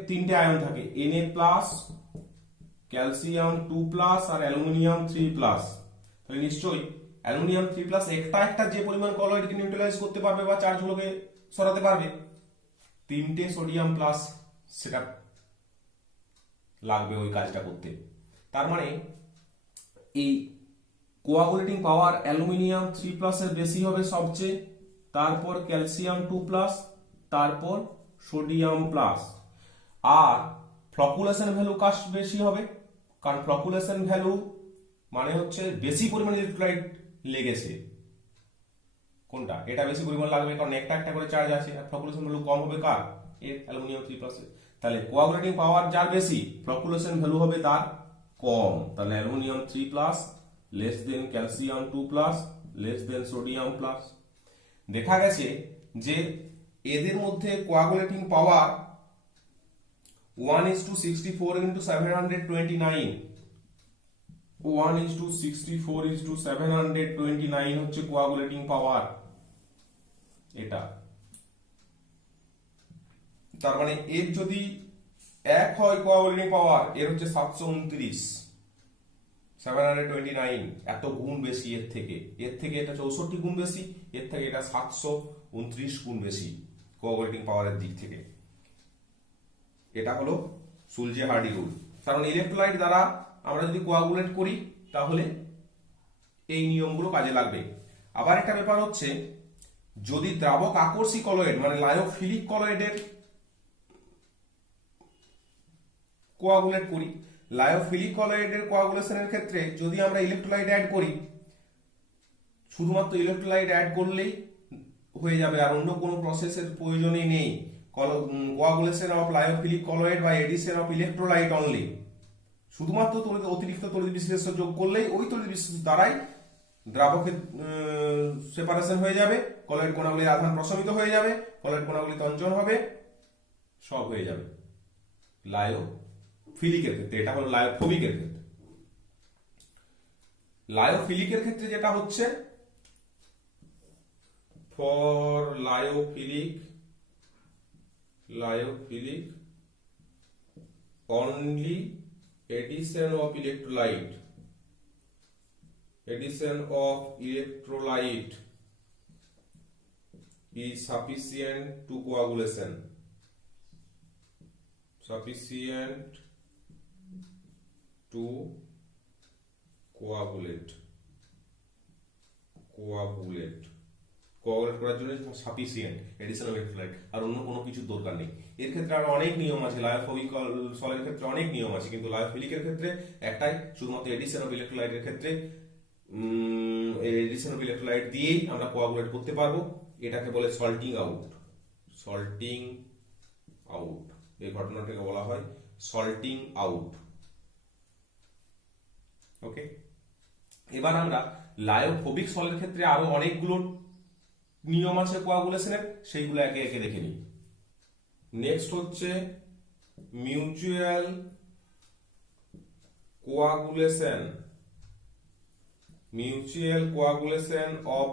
তিনটে আয়ন থাকে, Na প্লাস, ক্যালসিয়াম 2 প্লাস আর অ্যালুমিনিয়াম 3 প্লাস, তাহলে নিশ্চয়ই অ্যালুমিনিয়াম 3 প্লাস একটা যে পরিমাণ কলয়েডকে নিউট্রালাইজ করতে পারবে বা চার্জগুলোকে সরাতে পারবে, 3টে সোডিয়াম প্লাস সেটা লাগবে ওই কাজটা করতে। তার মানে এই কোয়াগুলেটিং পাওয়ার অ্যালুমিনিয়াম 3 প্লাসের বেশি হবে সবচেয়ে, তারপর ক্যালসিয়াম 2 প্লাস, তারপর সোডিয়াম প্লাস। আর ফ্লকুলেশন ভ্যালু কার বেশি হবে? কারণ ফ্লকুলেশন ভ্যালু মানে হচ্ছে বেশি পরিমাণ ইলেকট্রোলাইট লেগেছে, কোনটা? এটা বেশি পরিমাণ লাগবে কারণ একটা করে চার্জ আছে। আর ফ্লকুলেশন ভ্যালু কম হবে কার? এর অ্যালুমিনিয়াম 3 প্লাসের। তাহলে কোয়াগুলেটিং পাওয়ার যার বেশি, ফ্লকুলেশন ভ্যালু হবে তার কম। তাহলে aluminium 3 plus less than calcium 2 plus less than sodium plus. দেখা গেছে যে এদের মধ্যে কোয়াগুলেটিং পাওয়ার 1:64 × 729, 1:64 × 729 হচ্ছে কোয়াগুলেটিং পাওয়ার এটা। তার মানে এর যদি 1 হয় কোয়াগুলেটিং পাওয়ার, এর হচ্ছে 729, 729 এত গুণ বেশি এর থেকে এটা 64 গুণ বেশি, এর থেকে এটা 729 গুণ বেশি কোয়াগুলেটিং পাওয়ারের দিক থেকে। এটা হলো সুলজে-হার্ডি রুল। কারণ ইলেকট্রোলাইট দ্বারা আমরা যদি কোয়াগুলেট করি তাহলে এই নিয়মগুলো কাজে লাগবে। আবার একটা ব্যাপার হচ্ছে যদি দ্রাবক আকর্ষী কলয়েড মানে লায়োফিলিক কলয়েডের কোয়াগুলেট করি, লায়োফিলিক কলয়েডের কোয়াগুলেশনের ক্ষেত্রে যদি আমরা ইলেকট্রোলাইট অ্যাড করি, শুধুমাত্র ইলেকট্রোলাইট অ্যাড করলেই হয়ে যাবে, আর অন্য কোনো প্রসেসের প্রয়োজনই নেই। কোয়াগুলেশন অফ লায়োফিলিক কলয়েড বা এডিশন অফ ইলেকট্রোলাইট অনলি, শুধুমাত্র অতিরিক্ত তড়িৎ বিশ্লেষ্য যোগ করলেই ওই তড়িৎ বিশ্লেষ্য দ্বারাই দ্রাবকের সেপারেশন হয়ে যাবে, কলয়েড কণাগুলির আধান প্রশমিত হয়ে যাবে, কলয়েড কণাগুলি তঞ্চন হবে, সব হয়ে যাবে লায়োফিলিকের ক্ষেত্রে। এটা হলো লায়োফোবিকের ক্ষেত্রে। লায়োফিলিকের ক্ষেত্রে যেটা হচ্ছে, for লায়োফিলিক only addition of electrolyte is sufficient to coagulation, coagulate করার জন্য সাফিসিয়েন্ট এডিশন অফ ইলেকট্রোলাইট, আর অন্য কোনো কিছু দরকার নেই। এর ক্ষেত্রে আরো অনেক নিয়ম আছে, লায়োফোবিক সলের ক্ষেত্রে অনেক নিয়ম আছে, কিন্তু লায়োফিলিকের ক্ষেত্রে একটাই, শুধুমাত্র এডিশন অফ ইলেকট্রোলাইটের ক্ষেত্রে এডিশন অফ ইলেকট্রোলাইট দিয়েই আমরা কোয়াগুলেট করতে পারবো। এটাকে বলে সল্টিং আউট, এই ঘটনাটাকে বলা হয় সল্টিং আউট। ওকে, এবার আমরা লায়োফোবিক সলের ক্ষেত্রে আরো অনেকগুলো নিয়ম আছে কোয়াগুলেশনের, সেইগুলো একে একে দেখে নিই। নেক্সট হচ্ছে mutual coagulation of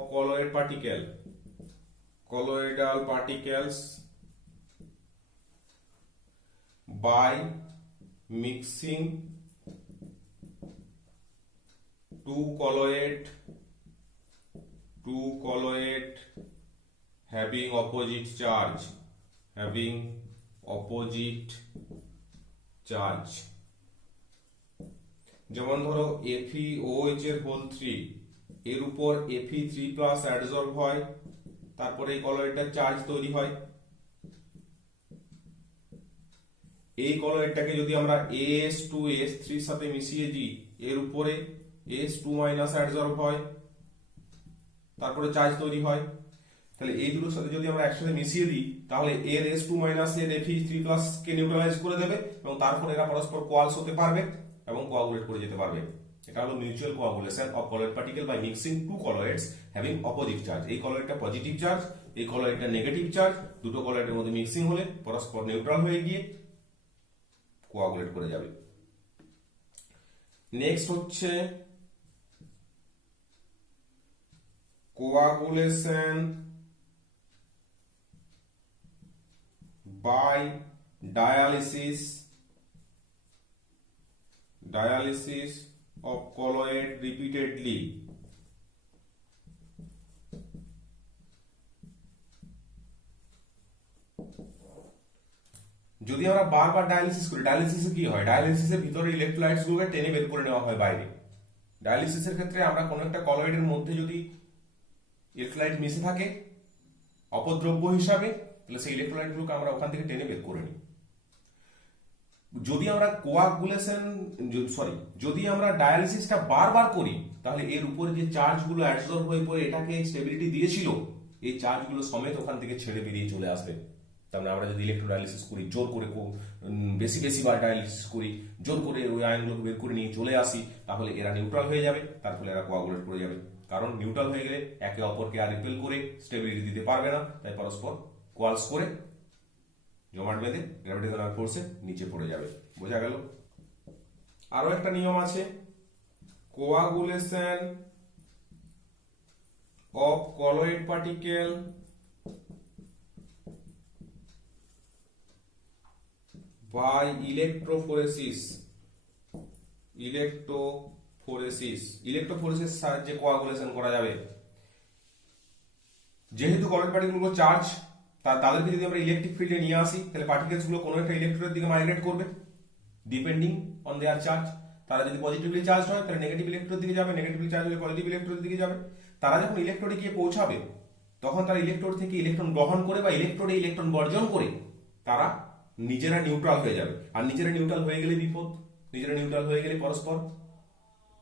colloidal particles by mixing two colloid having opposite charge, যেমন ধরো FeOH এর হোল 3 এর উপর Fe3+ অ্যাডসর্ব হয়, তারপরে এই কলয়েডটার চার্জ তৈরি হয়। এই কলয়েডটাকে যদি আমরা AS2S3 এর সাথে মিশিয়ে দিই, এর উপরে S2- অ্যাডসর্ব হয়, তারপরে চার্জ তৈরি হয়। তাহলে এই দুটোর সাথে যদি আমরা একসাথে মিশিয়ে দিই, তাহলে এর S2- এর Fe3+ কে নিউট্রালাইজ করে দেবে, এবং তারপর এরা পরস্পর কোয়ালস হতে পারবে এবং কোয়াগুলেট করে যেতে পারবে। এটা হলো mutual coagulation of colloid particle by mixing two colloids having opposite charge. এই কলয়েডটা পজিটিভ চার্জ, এই কলয়েডটা নেগেটিভ চার্জ, দুটো কলয়েডের মধ্যে মিক্সিং হলে পরস্পর নিউট্রাল হয়ে গিয়ে কোয়াগুলেট করে যাবে। নেক্সট হচ্ছে coagulation by dialysis of colloid repeatedly। যদি আমরা বারবার ডায়ালিসিস করি, ডায়ালিসিসে কি হয়, ডায়ালিসিসের ভিতরে ইলেকট্রোলাইটস গুলোকে টেনে বের করে নেওয়া হয় বাইরে। ডায়ালিসিসের ক্ষেত্রে আমরা কোনো একটা কলয়েডের মধ্যে যদি ইলেকট্রোলাইট মিশে থাকে অপদ্রব্য হিসাবে, তাহলে সেই ইলেকট্রোলাইট গুলোকে আমরা ওখান থেকে টেনে বের করে নিই। যদি আমরা ডায়ালিসিসটা বারবার করি, তাহলে এর উপরে যে চার্জ গুলো অ্যাডসর্ব হয়ে পড়ে এটাকে স্টেবিলিটি দিয়েছিল, এই চার্জ গুলো সমেত ওখান থেকে ছেড়ে বেরিয়ে চলে আসবে। তার মানে আমরা যদি ইলেকট্রোডায়ালিসিস করি, জোর করে বেশি বার ডায়ালিসিস করি, জোর করে ওই আয়নগুলোকে বের করে নিয়ে চলে আসি, তাহলে এরা নিউট্রাল হয়ে যাবে, তার ফলে এরা কোয়াগুলেট করে যাবে। কারণ নিউট্রাল হয়ে গেলে একে অপরকে আর রিপেল করে স্টেবিলিটি দিতে পারবে না, তাই পরস্পর কোয়ালস করে জমাট বেঁধে গ্র্যাভিটেশনাল ফোর্সে নিচে পড়ে যাবে। বোঝা গেল? আরো একটা নিয়ম আছে, coagulation of colloid particle by electrophoresis সাহায্যে কোয়াগুলেশন করা যাবে। যেহেতু কলয়েড পার্টিকেলগুলো চার্জ, তাদেরকে যদি আমরা ইলেকট্রিক ফিল্ডে নিয়ে আসি, তাহলে পার্টিকেলস গুলো কোনো একটা ইলেকট্রনের দিকে মাইগ্রেট করবে ডিপেন্ডিং অন দেয়ার চার্জ। তারা যদি পজিটিভলি চার্জ হয় তাহলে নেগেটিভ ইলেকট্রনের দিকে যাবে, নেগেটিভলি চার্জ হলে পজিটিভ ইলেকট্রনের দিকে যাবে। তারা যখন ইলেকট্রোডে গিয়ে পৌঁছাবে, তখন তারা ইলেকট্রোড থেকে ইলেকট্রন গ্রহণ করে বা ইলেকট্রোডে ইলেকট্রন বর্জন করে তারা নিজেরা নিউট্রাল হয়ে যাবে। আর নিজেরা নিউট্রাল হয়ে গেলে বিপদ, নিজেরা নিউট্রাল হয়ে গেলে পরস্পর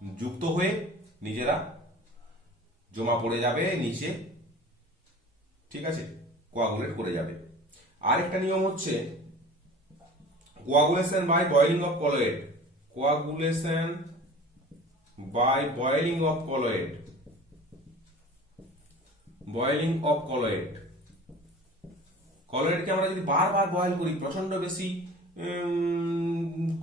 যুক্ত হয়ে নিজেরা জমা পড়ে যাবে নিচে, ঠিক আছে, কোয়াগুলেট করে যাবে। আরেকটা নিয়ম হচ্ছে coagulation by boiling of colloid. Coagulation by boiling of colloid, boiling of colloid. কলয়েডকে আমরা যদি বারবার বয়েল করি, প্রচন্ড বেশি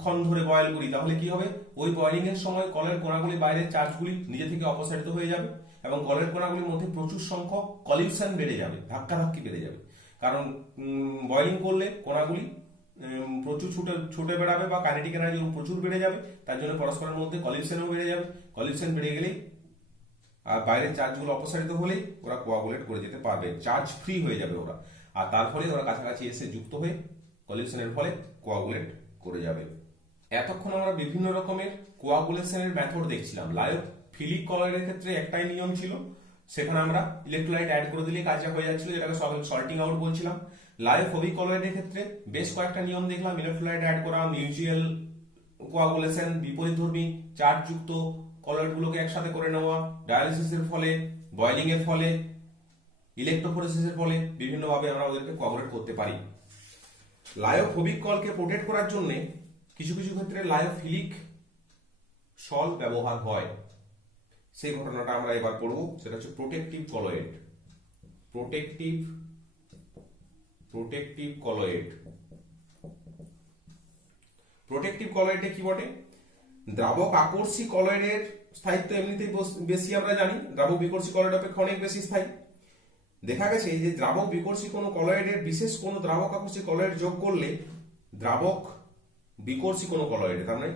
ক্ষণ ধরে বয়েল করি, তাহলে কি হবে, ওই বয়েলিং এর সময় কলয়েড কণাগুলি বাইরের চার্জগুলি নিজে থেকে অপসারিত হয়ে যাবে এবং কলয়েড কণাগুলির মধ্যে প্রচুর সংখ্যক কলিউশন বেড়ে যাবে, ধাক্কাধাক্কি বেড়ে যাবে। কারণ বয়েলিং করলে কণাগুলি প্রচুর ছুটে বেড়াবে বা কাইনেটিক এনার্জি প্রচুর বেড়ে যাবে, তার জন্য পরস্পরের মধ্যে কলিউশনও বেড়ে যাবে। কলিউশন বেড়ে গেলেই আর বাইরের চার্জগুলো অপসারিত হলেই ওরা কোয়াগুলেট করে যেতে পারবে, চার্জ ফ্রি হয়ে যাবে ওরা, আর তার ফলে ওরা কাছাকাছি এসে যুক্ত হয়ে কলিউশনের ফলে কোয়াগুলেট করে যাবে। এতক্ষণ আমরা বিভিন্ন রকমের কোয়াগুলেশনের মেথড দেখছিলাম। লায়োফিলিক কলয়েডের ক্ষেত্রে একটাই নিয়ম ছিল, সেখানে আমরা ইলেকট্রোলাইট অ্যাড করে দিলে কাজটা হয়ে যাচ্ছিল, যেটাকে সল্টিং আউট বলছিলাম। লায়োফোবিক কলয়েডের ক্ষেত্রে বেশ কয়েকটা নিয়ম দেখলাম, ইলেকট্রোলাইট অ্যাড করা, মিউচুয়াল কোয়াগুলেশন, বিপরীতধর্মী চার্জযুক্ত কলয়েডগুলোকে একসাথে করে নেওয়া, ডায়ালিসিসের ফলে, বয়েলিং এর ফলে, ইলেকট্রোফোরেসিসের ফলে বিভিন্নভাবে আমরা ওদেরকে কোয়াগুলেট করতে পারি। লায়োফোবিক কলকে প্রোটেক্ট করার জন্য কিছু কিছু ক্ষেত্রে লায়োফিলিক সল ব্যবহার হয়। সেই ঘটনাটা আমরা এবার পড়ব, সেটা হচ্ছে protective colloid. Protective colloid. Protective কলয়েডে কি বটে, দ্রাবক আকর্ষী কলয়েডের স্থায়িত্ব এমনিতেই বেশি, আমরা জানি দ্রাবক বিকর্ষী কলয়েড অপেক্ষা অনেক বেশি স্থায়ী। দেখা গেছে যে দ্রাবক বিকর্ষী কোনো কলয়েডের বিশেষ কোনো দ্রাবক আকর্ষী কলয়েড যোগ করলে দ্রাবক বিকর্ষী কোনো কলয়েডে, তার মানে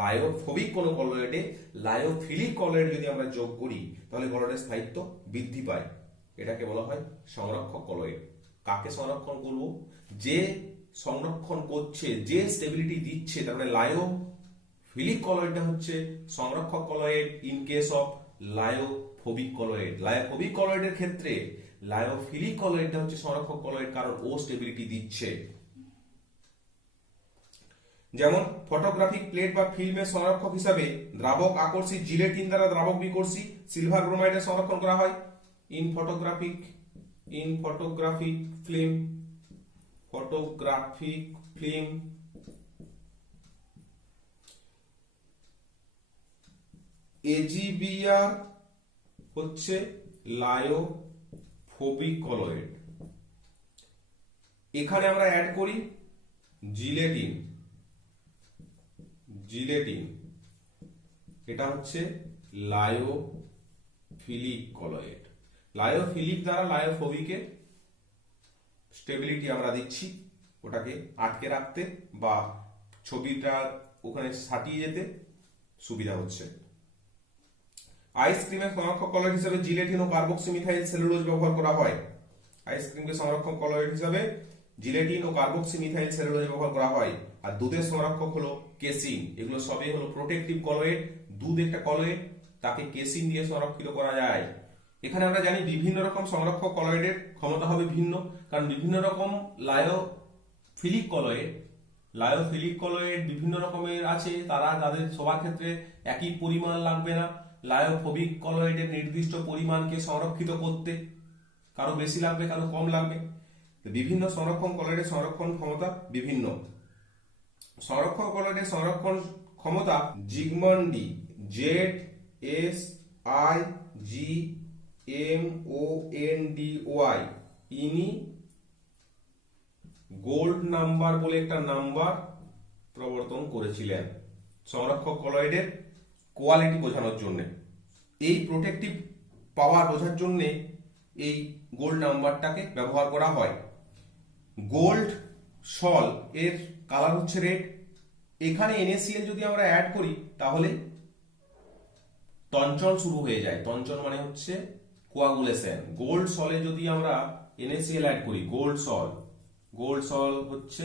লায়োফোবিক কোনো কলয়েডে লায়োফিলিক কলয়েড যদি আমরা যোগ করি তাহলে কলয়েডের স্থায়িত্ব বৃদ্ধি পায়। এটাকে বলা হয় সংরক্ষক কলয়েড। কাকে সংরক্ষণ করব, যে সংরক্ষণ করছে, যে স্টেবিলিটি দিচ্ছে, তার মানে লায়োফিলিক কলয়েডটা হচ্ছে সংরক্ষক colloid in case of lyophobic colloid. Lyophobic কলয়েডের ক্ষেত্রে লায়োফিলিক কলয়েডটা হচ্ছে সংরক্ষক কলয়েড, কারণ ও স্টেবিলিটি দিচ্ছে। যেমন ফটোগ্রাফিক প্লেট বা ফিল্মের সংরক্ষক হিসাবে দ্রাবক আকর্ষী জিলেটিন দ্বারা দ্রাবক বিকর্ষী সিলভার ব্রোমাইডের সংরক্ষণ করা হয়। ইন ফটোগ্রাফিক ফিল্ম এজিবিআর হচ্ছে লায়োফোবিক কলয়েড। এখানে আমরা অ্যাড করি জিলেটিন, এটা হচ্ছে লায়োফিলিক কলয়েড। লায়োফিলিক দ্বারা লায়োফোবিকের স্টেবিলিটি আমরা দিচ্ছি, ওটাকে আটকে রাখতে বা ছবিটা ওখানে সাটিয়ে যেতে সুবিধা হচ্ছে। আইসক্রিমের সংরক্ষক কলয়েড হিসেবে জিলেটিন ও কার্বক্সিমিথাইল সেলুলোজ ব্যবহার করা হয়। আইসক্রিমকে সংরক্ষক কলয়েড হিসেবে জিলেটিন ও কার্বক্সিমিথাইল সেলুলোজ ব্যবহার করা হয়। আর দুধের সংরক্ষক হলো কেসিন। এগুলো সবই হলো প্রোটেক্টিভ কলয়েড। দুধ একটা কলয়েড, তাকে কেসিন দিয়ে সংরক্ষিত করা যায়। এখানে আমরা জানি বিভিন্ন রকম সংরক্ষক কলয়েডের ক্ষমতা হবে ভিন্ন, কারণ বিভিন্ন রকম লায়োফিলিক কলয়েড বিভিন্ন রকমের আছে, তাদের সবার ক্ষেত্রে একই পরিমাণ লাগবে না। লায়োফোবিক কলয়েডের নির্দিষ্ট পরিমাণকে সংরক্ষিত করতে কারো বেশি লাগবে, কারো কম লাগবে। বিভিন্ন সংরক্ষণ কলয়েডের সংরক্ষণ ক্ষমতা বিভিন্ন। সংরক্ষণ কলয়েডের সংরক্ষণ ক্ষমতা জিগমন্ডি, ZSIGMONDY, ইনি গোল্ড নাম্বার বলে একটা নাম্বার প্রবর্তন করেছিলেন সংরক্ষক কলয়েডের কোয়ালিটি বোঝানোর জন্য। এই প্রোটেক্টিভ পাওয়ার বোঝার জন্য এই গোল্ড নাম্বারটাকে ব্যবহার করা হয়। গোল্ড সল এর কালার হচ্ছে রেড। এখানে NaCl যদি আমরা অ্যাড করি তাহলে তঞ্চন শুরু হয়ে যায়। তঞ্চন মানে হচ্ছে কোয়াগুলেশন। গোল্ড সলে যদি আমরা NaCl অ্যাড করি, গোল্ড সল হচ্ছে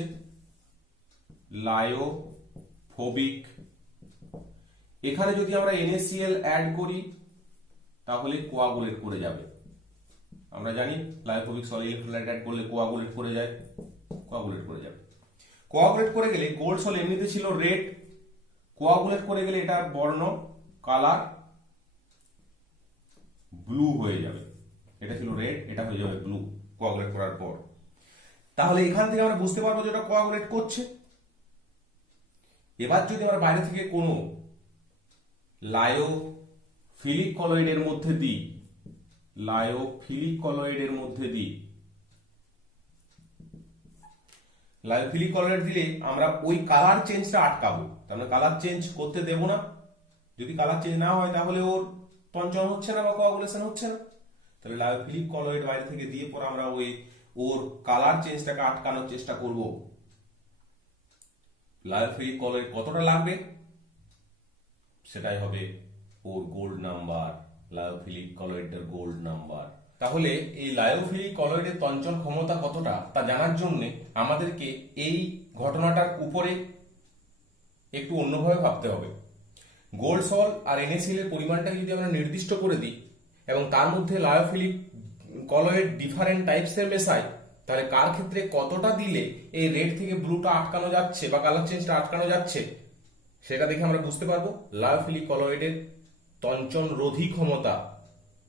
লায়োফোবিক। এখানে যদি আমরা NaCl অ্যাড করি তাহলে কোয়াগুলেট করে যাবে। আমরা জানি লাইওফোবিক সল ইলেক্ট্রোলাইট অ্যাড করলে কোয়াগুলেট করে যায়, কোয়াগুলেট করে যাবে। কোয়াগুলেট করে গেলে গোল্ড সল এমনিতে ছিল রেড, কোয়াগুলেট করে গেলে এটা বর্ণ কালার ব্লু হয়ে যাবে। এটা ছিল রেড, এটা হয়ে যাবে ব্লু কোয়াগুলেট করার পর। তাহলে এখান থেকে আমরা বুঝতে পারবো যে এটা কোয়াগুলেট করছে। এবার যদি আমরা বাইরে থেকে কোনো লায়োফিলিক কলয়েডের মধ্যে দিই, লায়োফিলিক কলয়েডের মধ্যে দিই, লায়োফিলিক কলয়েড দিলে আমরা ওই কালার চেঞ্জটা আটকাবো, তার মানে কালার চেঞ্জ করতে দেব না। যদি কালার চেঞ্জ না হয় তাহলে ওর তঞ্চন হচ্ছে না বা কোয়াগুলেশন হচ্ছে না। তাহলে লায়োফিলিক কলয়েড বাইরে থেকে দিয়ে পর আমরা ওর কালার চেঞ্জটাকে আটকানোর চেষ্টা করব। লায়োফিলিক কলয়েড কতটা লাগবে সেটাই হবে ওর গোল্ড নাম্বার, লায়োফিলিক কলয়েডের গোল্ড নাম্বার। তাহলে এই লায়োফিলিক কলয়েডের তঞ্চন ক্ষমতা কতটা তা জানার জন্য আমাদেরকে এই ঘটনাটার উপরে একটু অন্যভাবে ভাবতে হবে। গোল্ড সল আর NaCl এর পরিমাণটাকে যদি আমরা নির্দিষ্ট করে দিই এবং তার মধ্যে লায়োফিলিক কলয়েড ডিফারেন্ট টাইপসের মেশাই, তাহলে কার ক্ষেত্রে কতটা দিলে এই রেড থেকে ব্লুটা আটকানো যাচ্ছে বা কালার চেঞ্জটা আটকানো যাচ্ছে সেটা দেখে আমরা বুঝতে পারবো লায়োফিলিক কলয়েডের তঞ্চন রোধী ক্ষমতা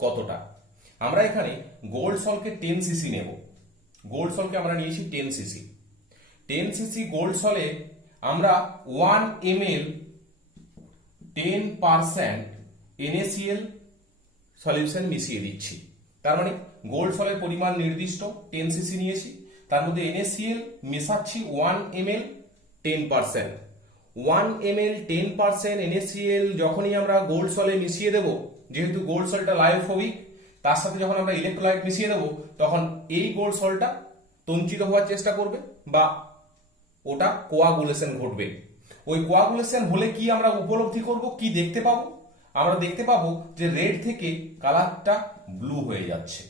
কতটা। আমরা এখানে গোল্ড সলকে 10 সিসি নেব। গোল্ড সলকে আমরা নিয়েছি 10 সিসি। 10 সিসি গোল্ড সলে আমরা 1 ml 10% NaCl সলিউশন মিশিয়ে দিচ্ছি। তার মানে গোল্ড সলের পরিমাণ নির্দিষ্ট 10 সিসি নিয়েছি, তার মধ্যে NaCl মেশাচ্ছি 1 ml 10%। 1 ml 10% NaCl যখনই আমরা গোল্ড সলে মিশিয়ে দেব, যেহেতু গোল্ড সলটা লায়োফোবিক, তার সাথে যখন আমরা ইলেক্ট্রোলাইট মিশিয়ে দেব তখন এই গোল্ড সলটা তঞ্চিত হওয়ার চেষ্টা করবে বা ওটা কোয়াগুলেশন ঘটবে। ওই কোয়াগুলেশন হলে কি আমরা উপলব্ধি করব, কি দেখতে পাবো? আমরা দেখতে পাবো যে রেড থেকে কালারটা ব্লু হয়ে যাচ্ছে।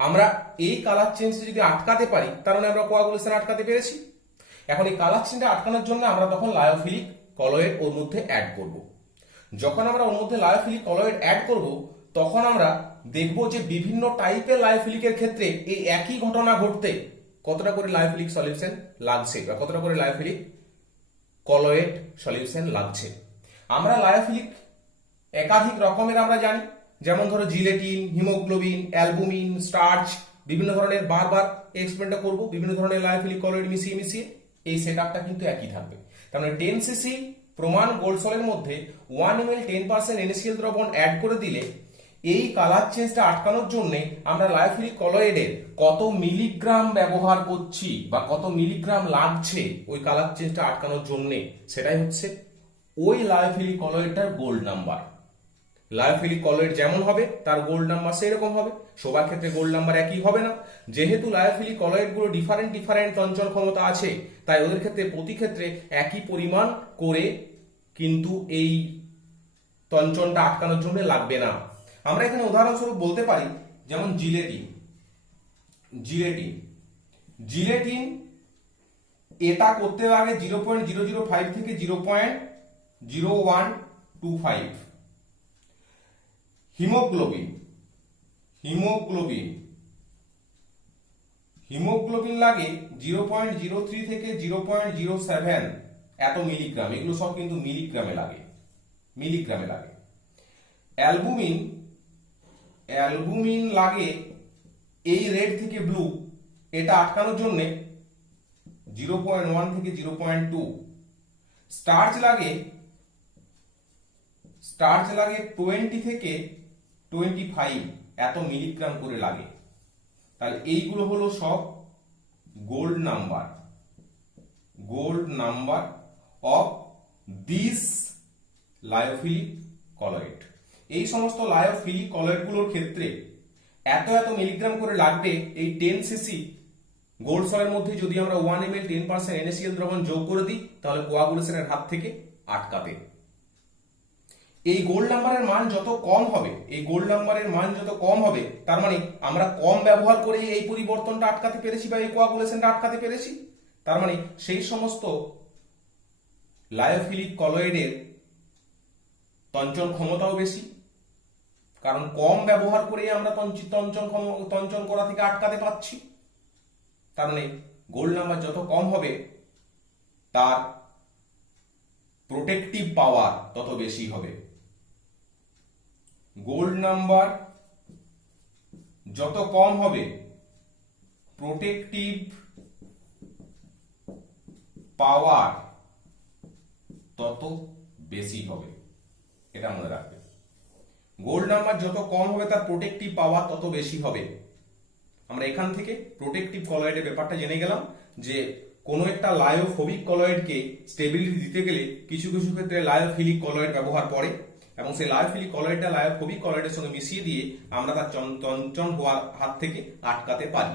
আমরা এই কালার চেঞ্জটা যদি আটকাতে পারি তার মানে আমরা কোয়াগুলেশন আটকাতে পেরেছি। এখন এই কালার চেঞ্জটা আটকানোর জন্য আমরা তখন লায়োফিলিক কলয়েড ওর মধ্যে অ্যাড করব। যখন আমরা ওর মধ্যে লায়োফিলিক কলয়েড অ্যাড করব তখন আমরা দেখব যে বিভিন্ন টাইপের লায়োফিলিকের ক্ষেত্রে এই একই ঘটনা ঘটতে কতটা করে লায়োফিলিক সলিউশন লাগছে বা কতটা করে লায়োফিলিক কলয়েড সলিউশন লাগছে। আমরা লায়োফিলিক একাধিক রকমের আমরা জানি, যেমন ধরো জিলেটিন, হিমোগ্লোবিন, অ্যালবুমিন, স্টার্চ, বিভিন্ন ধরনের বারবার এক্সপেরিমেন্টটা করব বিভিন্ন ধরনের লায়োফিলিক কলয়েড মিশিয়ে মিশিয়ে। এই সেটআপটা কিন্তু একই থাকবে। তার মানে 10 সিসি প্রমাণ গোল্ড সলের মধ্যে 1 ml 10% NaCl দ্রবণ অ্যাড করে দিলে এই কালার চেঞ্জটা আটকানোর জন্য আমরা লায়োফিলিক কলয়েডের কত মিলিগ্রাম ব্যবহার করছি বা কত মিলিগ্রাম লাগছে ওই কালার চেঞ্জটা আটকানোর জন্য, সেটাই হচ্ছে ওই লায়োফিলিক কলয়েডটার গোল্ড নাম্বার। লায়োফিলিক কলয়েড যেমন হবে তার গোল্ড নাম্বার সেই রকম হবে। সবার ক্ষেত্রে গোল্ড নাম্বার একই হবে না। যেহেতু লায়োফিলিক কলয়েডগুলো ডিফারেন্ট ডিফারেন্ট তঞ্চন ক্ষমতা আছে, তাই ওদের ক্ষেত্রে প্রতি ক্ষেত্রে একই পরিমাণ করে কিন্তু এই তঞ্চনটা আটকানোর জন্য লাগবে না। আমরা এখানে উদাহরণস্বরূপ বলতে পারি যেমন জিলেটিন। জিলেটিন জিলেটিন এটা করতে লাগে 0.005 থেকে 0.0125। হিমোগ্লোবিন হিমোগ্লোবিন হিমোগ্লোবিন লাগে 0.03 থেকে 0.07 এত মিলিগ্রাম। এগুলো সব কিন্তু মিলিগ্রামে লাগে, মিলিগ্রামে লাগে। অ্যালবুমিন অ্যালবুমিন লাগে এই রেড থেকে ব্লু এটা আটকানোর জন্য 0.1 থেকে 0.2। স্টার্চ লাগে 20 থেকে 25 এত মিলিগ্রাম করে লাগে। তাহলে এইগুলো হলো সব gold number of this lyophilic colloid. এই সমস্ত লায়োফিলিক কলয়েডগুলোর ক্ষেত্রে এত এত মিলিগ্রাম করে লাগবে এই 10 সিসি গোল্ড সলের মধ্যে যদি আমরা 1 ml 10% NaCl দ্রবণ যোগ করে দিই তাহলে কোয়াগুলেশনের হাত থেকে আটকাতে। এই গোল্ড নাম্বারের মান যত কম হবে, এই গোল্ড নাম্বারের মান যত কম হবে তার মানে আমরা কম ব্যবহার করে এই পরিবর্তনটা আটকাতে পেরেছি বা এই কোয়াগুলেশনটা আটকাতে পেরেছি। তার মানে সেই সমস্ত লায়োফিলিক কলয়েডের তঞ্চন ক্ষমতাও বেশি, কারণ কম ব্যবহার করে আমরা তঞ্চন করা থেকে আটকাতে পাচ্ছি। তার মানে গোল্ড নাম্বার যত কম হবে তার প্রোটেক্টিভ পাওয়ার তত বেশি হবে। গোল্ড নাম্বার যত কম হবে প্রোটেক্টিভ পাওয়ার তত বেশি হবে, এটা মনে রাখবে। গোল্ড নাম্বার যত কম হবে তার প্রোটেক্টিভ পাওয়ার তত বেশি হবে। আমরা এখান থেকে প্রোটেক্টিভ কলয়েডের ব্যাপারটা জেনে গেলাম যে কোনো একটা লায়োফোবিক কলয়েডকে স্টেবিলিটি দিতে গেলে কিছু কিছু ক্ষেত্রে লায়োফিলিক কলয়েড ব্যবহার করে এবং সেই লায়োফিলিক কলয়েডটা লায়োফোবিক কলয়েডের সঙ্গে মিশিয়ে দিয়ে আমরা তার তঞ্চন হওয়ার হাত থেকে আটকাতে পারি।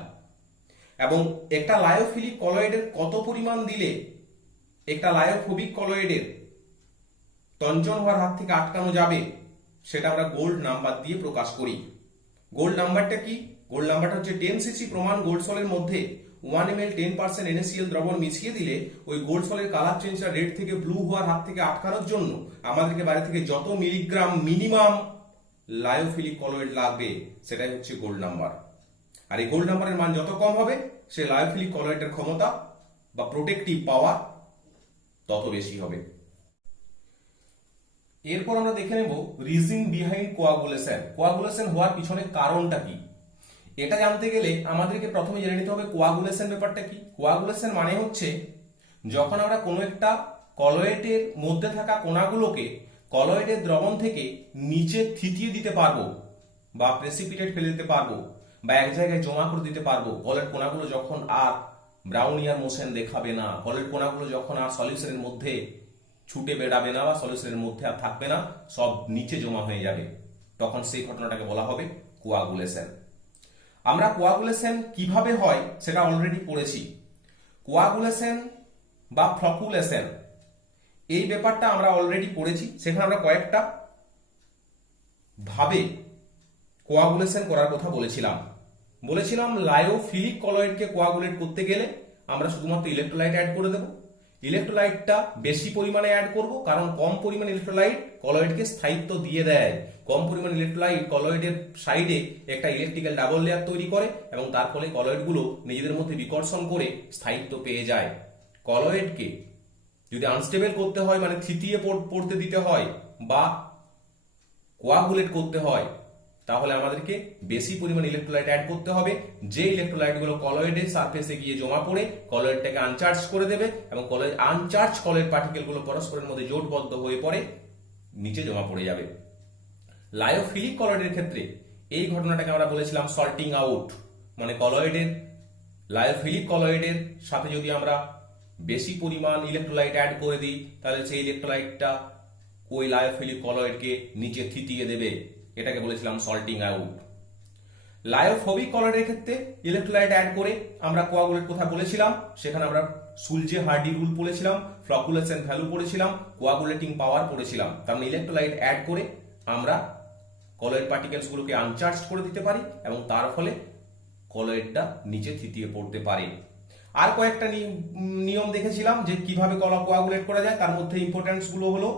এবং একটা লায়োফিলিক কলয়েডের কত পরিমাণ দিলে একটা লায়োফোবিক কলয়েডের তঞ্চন হওয়ার হাত থেকে আটকানো যাবে সেটা আমরা গোল্ড নাম্বার দিয়ে প্রকাশ করি। গোল্ড নাম্বারটা কি? গোল্ড নাম্বারটা হচ্ছে 10cc প্রমাণ গোল্ড সলের মধ্যে 1 ml 10% NaCl দ্রবণ মিশিয়ে দিলে ওই গোল্ড সলের কালার চেঞ্জটা রেড থেকে ব্লু হওয়ার হাত থেকে আটকানোর জন্য আমাদেরকে বাইরে থেকে যত মিলিগ্রাম মিনিমাম লায়োফিলিক কলয়েড লাগবে সেটাই হচ্ছে গোল্ড নাম্বার। আর এই গোল্ড নাম্বারের মান যত কম হবে সে লায়োফিলিক কলয়েডের ক্ষমতা বা প্রোটেক্টিভ পাওয়ার তত বেশি হবে। এরপর আমরা দেখে নেব রিজন বিহাইন্ড কোয়াগুলেশন। কোয়াগুলেশন হওয়ার পিছনে কারণটা কি, এটা জানতে গেলে আমাদেরকে প্রথমে জেনে নিতে হবে কোয়াগুলেশন ব্যাপারটা কি। কোয়াগুলেশন মানে হচ্ছে যখন আমরা কোনো একটা কলয়েডের মধ্যে থাকা কণাগুলোকে কলয়েডের দ্রবণ থেকে নিচে থিতিয়ে দিতে পারবো বা প্রেসিপিটেট ফেলে দিতে পারবো বা এক জায়গায় জমা করে দিতে পারবো। কলয়েড কণাগুলো যখন আর ব্রাউনিয়ার মোশন দেখাবে না, কলয়েড কণাগুলো যখন আর সলিউশনের মধ্যে ছুটে বেড়াবে না বা সলিউশনের মধ্যে আর থাকবে না, সব নিচে জমা হয়ে যাবে, তখন সেই ঘটনাটাকে বলা হবে কোয়াগুলেশন। আমরা কোয়াগুলেশন কিভাবে হয় সেটা অলরেডি পড়েছি। কোয়াগুলেশন বা ফ্লকুলেশন এই ব্যাপারটা আমরা অলরেডি পড়েছি। সেখানে আমরা কয়েকটা ভাবে কোয়াগুলেশন করার কথা বলেছিলাম লায়োফিলিক কলয়েডকে কোয়াগুলেট করতে গেলে আমরা শুধুমাত্র ইলেকট্রোলাইট অ্যাড করে দেব। ইলেকট্রোলাইটটা বেশি পরিমাণে অ্যাড করব কারণ কম পরিমাণ ইলেকট্রোলাইট কলয়েডকে স্থায়িত্ব দিয়ে দেয়। কম পরিমাণ ইলেকট্রোলাইট কলয়েডের সাইডে একটা ইলেকট্রিক্যাল ডাবল লেয়ার তৈরি করে এবং তার ফলে কলয়েডগুলো নিজেদের মধ্যে বিকর্ষণ করে স্থায়িত্ব পেয়ে যায়। কলয়েডকে যদি আনস্টেবল করতে হয় মানে থিতিয়ে পড়তে দিতে হয় বা কোয়াগুলেট করতে হয় তাহলে আমাদেরকে বেশি পরিমাণ ইলেকট্রোলাইট অ্যাড করতে হবে। যে ইলেকট্রোলাইটগুলো কলয়েডের সারফেসে গিয়ে জমা পড়ে কলয়েডটাকে আনচার্জ করে দেবে এবং আনচার্জ কলয়েড পার্টিকেলগুলো পরস্পরের মধ্যে জোটবদ্ধ হয়ে পড়ে নিচে জমা পড়ে যাবে। লায়োফিলিক কলয়েডের ক্ষেত্রে এই ঘটনাটাকে আমরা বলেছিলাম সল্টিং আউট, মানে কলয়েডের লায়োফিলিক কলয়েডের সাথে যদি আমরা বেশি পরিমাণ ইলেকট্রোলাইট অ্যাড করে দিই তাহলে সেই ইলেকট্রোলাইটটা ওই লায়োফিলিক কলয়েডকে নিচে থিতিয়ে দেবে, এটাকে বলেছিলাম সল্টিং আউট। লায়োফোবিক কলয়েডের ক্ষেত্রে ইলেকট্রোলাইট অ্যাড করে আমরা কোয়াগুলেট কথা বলেছিলাম, সেখানে আমরা সুলজে হার্ডি রুল পড়েছিলাম, ফ্লকুলেশন ভ্যালু পড়েছিলাম, কোয়াগুলেটিং পাওয়ার পড়েছিলাম। তার মানে ইলেকট্রোলাইট অ্যাড করে আমরা কলয়েড পার্টিকেলস গুলোকে আনচার্জ করে দিতে পারি এবং তার ফলে কলয়েডটা নিচে থিতিয়ে পড়তে পারে। আর কয়েকটা নিয়ম দেখেছিলাম যে কিভাবে কোয়াগুলেট করা যায়, তার মধ্যে ইম্পর্টেন্স গুলো হলো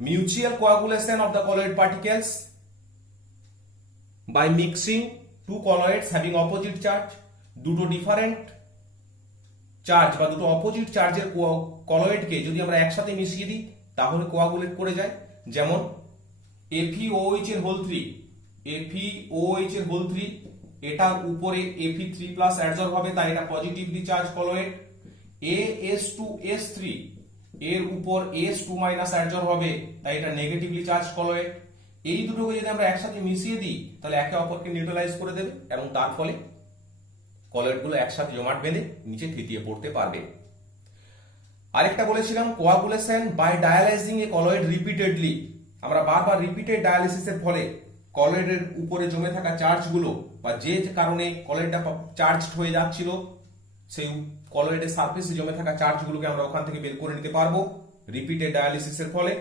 mutual coagulation of the colloid particles by mixing two colloids having opposite charge। দুটো ডিফারেন্ট চার্জ বা দুটো অপোজিট চার্জের কলয়েডকে যদি আমরা একসাথে মিশিয়ে দিই তাহলে কোয়াগুলেট করে যায়। যেমন FeOH এর হোল 3, FeOH এর হোল 3 এটার উপরে Fe3+ অ্যাডসর্ব হবে তাই এটা পজিটিভলি চার্জ কলয়েড। AS2S3 এর উপর S2- অ্যাডসর্ব হবে তাই এটা নেগেটিভলি চার্জ কলয়েড। এই দুটোকে যদি আমরা একসাথে মিশিয়ে দিই তাহলে একে অপরকে নিউট্রালাইজ করে দেবে এবং তার ফলে কলয়েডগুলো একসাথে জমাট বেঁধে নিচে থিতিয়ে পড়তে পারবে। আরেকটা বলেছিলাম coagulation by dialyzing a colloid repeatedly. আমরা বারবার রিপিটেড ডায়ালিসিসের ফলে কলয়েডের উপরে জমে থাকা চার্জগুলো বা যে কারণে কলয়েডটা চার্জড হয়ে যাচ্ছিল সেই কলয়েডের সারফেসে জমে থাকা চার্জগুলোকে আমরা ওখান থেকে বের করে নিতে পারবো রিপিটেড ডায়ালিসিসের ফলে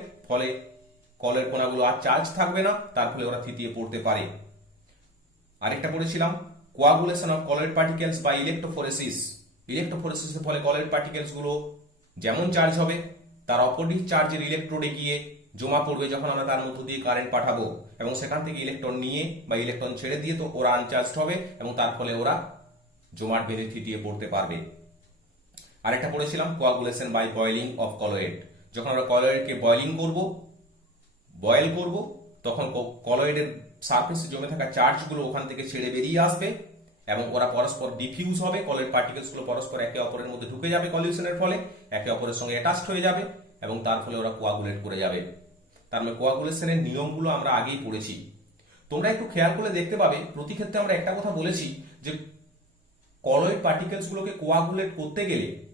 কলয়েড কণাগুলো আর চার্জ থাকবে না, তার ফলে ওরা থিতিয়ে পড়তে পারে। আরেকটা পড়েছিলাম coagulation of colloid particles by electrophoresis. ইলেক্ট্রোফোরেসিসের ফলে কলয়েড পার্টিকেলস গুলো যেমন চার্জ হবে তার অপোজিট চার্জের ইলেকট্রোডে গিয়ে জমা পড়বে যখন আমরা তার মধ্য দিয়ে কারেন্ট পাঠাবো, এবং সেখান থেকে ইলেকট্রন নিয়ে বা ইলেকট্রন ছেড়ে দিয়ে তো ওরা আনচার্জড হবে এবং তার ফলে ওরা জমাট বেঁধে থিতিয়ে পড়তে পারবে। আরেকটা পড়েছিলাম coagulation by boiling of colloid. যখন আমরা কলয়েডকে বয়েল করব তখন কলয়েডের সারফেসে জমে থাকা চার্জগুলো ওখান থেকে ছেড়ে বেরিয়ে আসবে এবং ওরা পরস্পর ডিফিউজ হবে। কলয়েড পার্টিকেলসগুলো পরস্পর একে অপরের মধ্যে ঢুকে যাবে কলিউশনের ফলে, একে অপরের সঙ্গে অ্যাটাচড হয়ে যাবে এবং তার ফলে ওরা কোয়াগুলেট করে যাবে। তার মানে কোয়াগুলেশনের নিয়মগুলো আমরা আগেই পড়েছি। তোমরা একটু খেয়াল করে দেখতে পাবে প্রতি ক্ষেত্রে আমরা একটা কথা বলেছি যে কলয়েড পার্টিকেলসগুলোকে কোয়াগুলেট করতে গেলে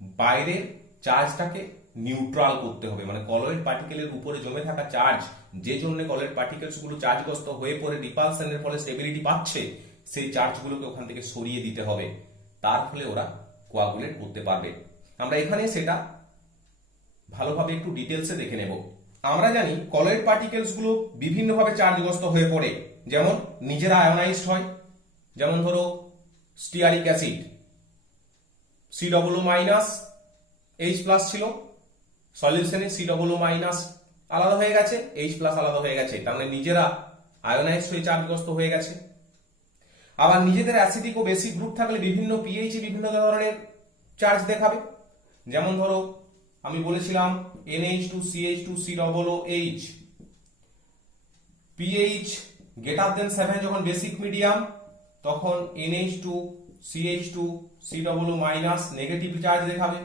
বাইরের চার্জটাকে নিউট্রাল করতে হবে। মানে কলয়েড পার্টিকেলের উপরে জমে থাকা চার্জ, যে জন্য কলয়েড পার্টিকেলসগুলো চার্জগ্রস্ত হয়ে পড়ে রিপালশনের ফলে স্টেবিলিটি পাচ্ছে, সেই চার্জগুলোকে ওখান থেকে সরিয়ে দিতে হবে, তার ফলে ওরা কোয়াগুলেট করতে পারবে। আমরা এখানে সেটা ভালোভাবে একটু ডিটেলসে দেখে নেব। আমরা জানি কলয়েড পার্টিকেলসগুলো বিভিন্নভাবে চার্জগ্রস্ত হয়ে পড়ে, যেমন নিজেরা আয়োনাইজড হয়। যেমন ধরো স্টিয়ারিক অ্যাসিড COO- H+ ছিল, সলিউশনে COO- আলাদা হয়ে গেছে, H+ আলাদা হয়ে গেছে, তার মানে নিজেরা আয়োনাইজড হয়ে চার্জগ্রস্ত হয়ে গেছে। আবার নিজেদের অ্যাসিডিক ও বেসিক গ্রুপ থাকলে বিভিন্ন পিএইচ বিভিন্ন ধরনের চার্জ দেখাবে। যেমন ধরো আমি বলেছিলাম NH2CH2COOH, pH > 7 যখন বেসিক মিডিয়াম তখন NH2CH2COO- নেগেটিভ চার্জ দেখাবে।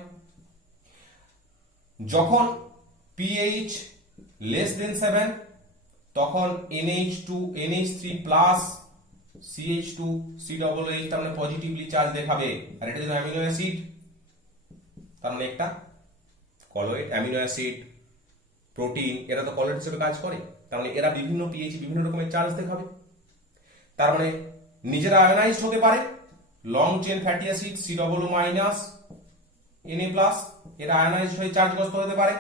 যখন pH <7 তখন NH3+ CH2COOH তার মানে পজিটিভলি চার্জ দেখাবে। আর এটা যদি অ্যামিনো অ্যাসিড, তার মানে একটা কলয়েড, অ্যামিনো অ্যাসিড, প্রোটিন, এরা তো কলয়েড হিসেবে কাজ করে, তার মানে এরা বিভিন্ন পিএইচ বিভিন্ন রকমের চার্জ দেখাবে। তার মানে নিজেরা আয়োনাইজড হতে পারে, long chain fatty acid COO- Na+, এরা আয়োনাইজড হয়ে চার্জগ্রস্ত হতে পারে।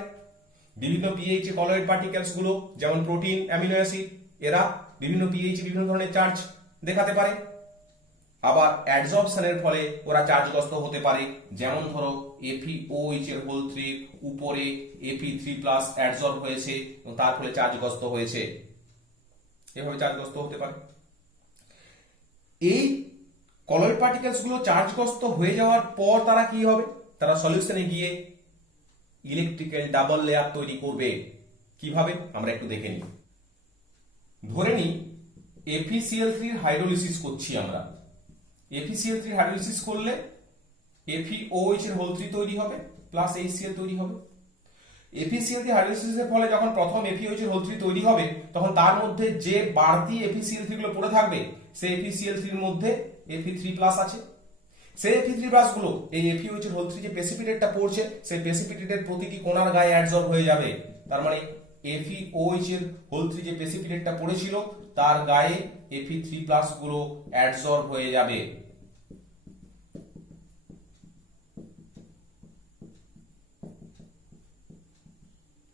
বিভিন্ন পিএইচ কলয়েড পার্টিকেলস গুলো যেমন প্রোটিন, অ্যামিনো অ্যাসিড, এরা বিভিন্ন পিএইচ বিভিন্ন ধরনের চার্জ দেখাতে পারে। আবার অ্যাডজর্পশনের ফলে ওরা চার্জগ্রস্ত হতে পারে, যেমন ধরো FeOH3 উপরে Fe3+ অ্যাডজর্ব হয়েছে এবং তার ফলে চার্জগ্রস্ত হয়েছে, এভাবে চার্জগ্রস্ত হতে পারে। এই কলয়েড পার্টিকেলস গুলো চার্জগ্রস্ত হয়ে যাওয়ার পর তারা কি হবে, তারা সলিউশনে গিয়ে ইলেকট্রিক্যাল ডাবল লেয়ার তৈরি করবে। কিভাবে আমরা একটু দেখে নিই। ধরে নিই FeCl3 হাইড্রোলিসিস করছি আমরা। FeCl3 হাইড্রোলিসিস করলে FeOH3 তৈরি হবে প্লাস HCl তৈরি হবে। FeCl3 হাইড্রোলিসিসের ফলে যখন প্রথম FeOH3 তৈরি হবে তখন তার মধ্যে যে বাড়তি FeCl3 গুলো পড়ে থাকবে, সেই FeCl3 এর মধ্যে Fe3+ আছে। সেই Fe3+ গুলো এই FeOH3 যে প্রেসিপিটেটটা পড়ছে, সেই প্রেসিপিটেটের প্রতিটি কোণার গায়ে অ্যাডজর্ব হয়ে যাবে। তার মানে FeOH3 যে প্রেসিপিটেটটা পড়েছিল তার গায়ে Fe3+ গুলো অ্যাডজর্ব হয়ে যাবে।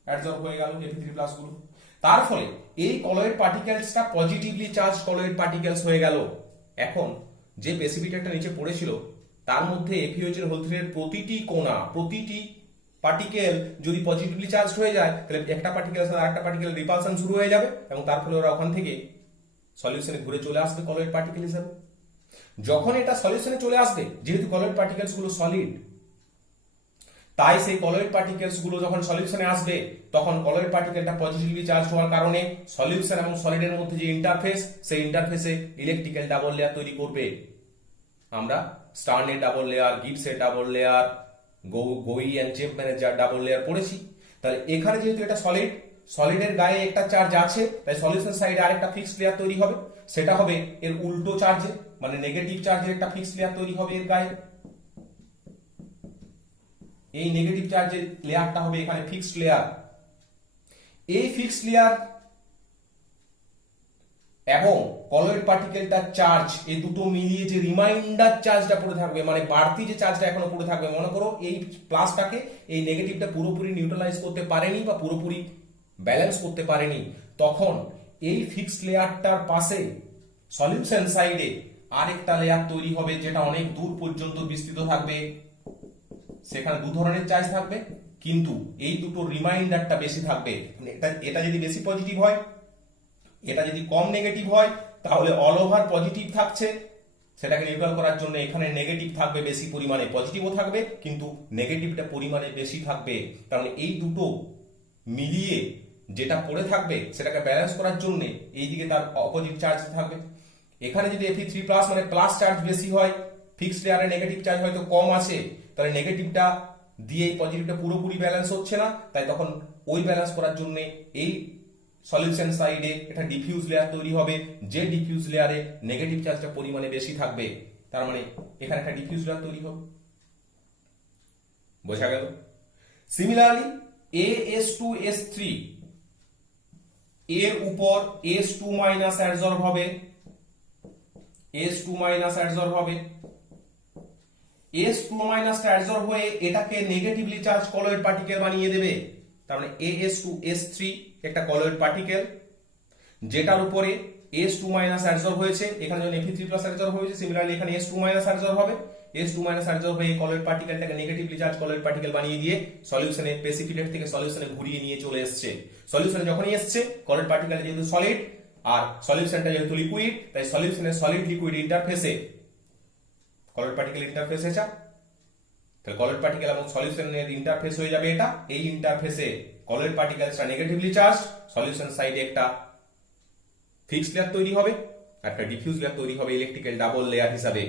অ্যাডজর্ব হয়ে গেল Fe3+ গুলো। তার ফলে এই কলয়েড পার্টিকেলসটা পজিটিভলি চার্জ কলয়েড পার্টিকেলস হয়ে গেল। এখন যে প্রেসিপিটেটটা নিচে পড়েছিল তার মধ্যে FeOH3 এর প্রতিটি কোণা, প্রতিটি পার্টিকেল যদি পজিটিভলি চার্জ হয়ে যায় তাহলে একটা পার্টিকেলের সাথে আরেকটা পার্টিকেল রিপালশন শুরু হয়ে যাবে এবং তার ফলে ওরা ওখান থেকে সলিউশনে ঘুরে চলে আসবে কলয়েড পার্টিকেল হিসেবে। যখন এটা সলিউশনে চলে আসবে, যেহেতু কলয়েড পার্টিকেলস গুলো সলিড, তাই সেই কলয়েড পার্টিকেলস গুলো যখন সলিউশনে আসবে তখন কলয়েড পার্টিকেলটা পজিটিভলি চার্জ হওয়ার কারণে সলিউশন এবং সলিডের মধ্যে যে ইন্টারফেস, সেই ইন্টারফেসে ইলেকট্রিক্যাল ডাবল লেয়ার তৈরি করবে। আমরা স্টার্নের ডাবল লেয়ার, গিবসের ডাবল লেয়ার, গোই এন্ড চেপম্যানের ডাবল লেয়ার পড়েছি। তাহলে এখানে যেহেতু এটা সলিড, সলিডের গায়ে একটা চার্জ আছে, তাই সলিউশন সাইডে আরেকটা ফিক্সড লেয়ার তৈরি হবে। সেটা হবে এর উল্টো চার্জে, মানে নেগেটিভ চার্জের একটা ফিক্সড লেয়ার তৈরি হবে এর গায়ে। এই নেগেটিভ চার্জের লেয়ারটা হবে এখানে ফিক্সড লেয়ার। এই ফিক্সড লেয়ার এবং কলয়েড পার্টিকেলটার চার্জ, এই দুটো মিলিয়ে যে রিমাইন্ডার চার্জটা পড়ে থাকবে, মানে বাড়তি যে চার্জটা এখনো পড়ে থাকবে, মনে করো এই প্লাসটাকে এই নেগেটিভটা পুরোপুরি নিউট্রালাইজ করতে পারেনি বা পুরোপুরি ব্যালেন্স করতে পারেনি, তখন এই ফিক্সড লেয়ারটার পাশে সলিউশন সাইডে আরেকটা লেয়ার তৈরি হবে যেটা অনেক দূর পর্যন্ত বিস্তৃত থাকবে। সেখানে দু ধরনের চার্জ থাকবে, কিন্তু এই দুটো রিমাইন্ডারটা বেশি থাকবে। এটা এটা যদি বেশি পজিটিভ হয়, এটা যদি কম নেগেটিভ হয়, তাহলে অল ওভার পজিটিভ থাকছে, সেটাকে নির্ভর করার জন্য এখানে নেগেটিভ থাকবে বেশি পরিমাণে, পজিটিভও থাকবে কিন্তু নেগেটিভটা পরিমাণে বেশি থাকবে। তার মানে এই দুটো মিলিয়ে যেটা পড়ে থাকবে সেটাকে ব্যালেন্স করার জন্য এইদিকে তার অপোজিট চার্জ থাকবে। এখানে যদি Fe3+ মানে প্লাস চার্জ বেশি হয়, ফিক্সড লেয়ারে নেগেটিভ চার্জ হয়তো কম আছে, তাহলে নেগেটিভটা দিয়ে এই পজিটিভটা পুরোপুরি ব্যালেন্স হচ্ছে না, তাই তখন ওই ব্যালেন্স করার জন্য এই সলিউশন সাইডে এটা ডিফিউজ লেয়ার তৈরি হবে, যে ডিফিউজ লেয়ারে নেগেটিভ চার্জটা পরিমাণে বেশি থাকবে। তার মানে এখানে একটা ডিফিউজ লেয়ার তৈরি হবে। বোঝা গেল? সিমিলারলি AS2S3 এর উপর S2 মাইনাস অ্যাডসর্ব হবে, S2 মাইনাস অ্যাডসর্ব হবে, S2 মাইনাস অ্যাডসর্ব হয়ে এটাকে নেগেটিভলি চার্জ কলয়েড পার্টিকেল বানিয়ে দেবে। তার মানে AS2S3 একটা কলয়েড পার্টিকেল যেটার উপরে S2 মাইনাস অ্যাডসর্ব হয়েছে, এখানে যখন Fe3+ অ্যাডসর্ব হয়েছে, সিমিলারলি এখানে S2 মাইনাস অ্যাডসর্ব হবে, S2 মাইনাস অ্যাডসর্ব হয়ে কলয়েড পার্টিকেলটাকে নেগেটিভলি চার্জ কলয়েড পার্টিকেল বানিয়ে দিয়ে সলিউশনে প্রেসিপিটেট থেকে সলিউশনে ঘুরিয়ে নিয়ে চলে এসেছে। সলিউশনে যখনই এসেছে, কলয়েড পার্টিকেল যেহেতু সলিড আর সলিউশনটা যেহেতু লিকুইড, তাই সলিউশনের সলিড লিকুইড ইন্টারফেসে কলয়েড পার্টিকেল ইন্টারফেস হয়েছে, তাহলে কলয়েড পার্টিকেল এবং সলিউশনের ইন্টারফেস হয়ে যাবে এটা। এই ইন্টারফেসে কলয়েড পার্টিকেলসটা নেগেটিভলি চার্জ, সলিউশন সাইডে একটা ফিক্সড লেয়ার তৈরি হবে, একটা ডিফিউজ লেয়ার তৈরি হবে ইলেকট্রিক্যাল ডাবল লেয়ার হিসাবে।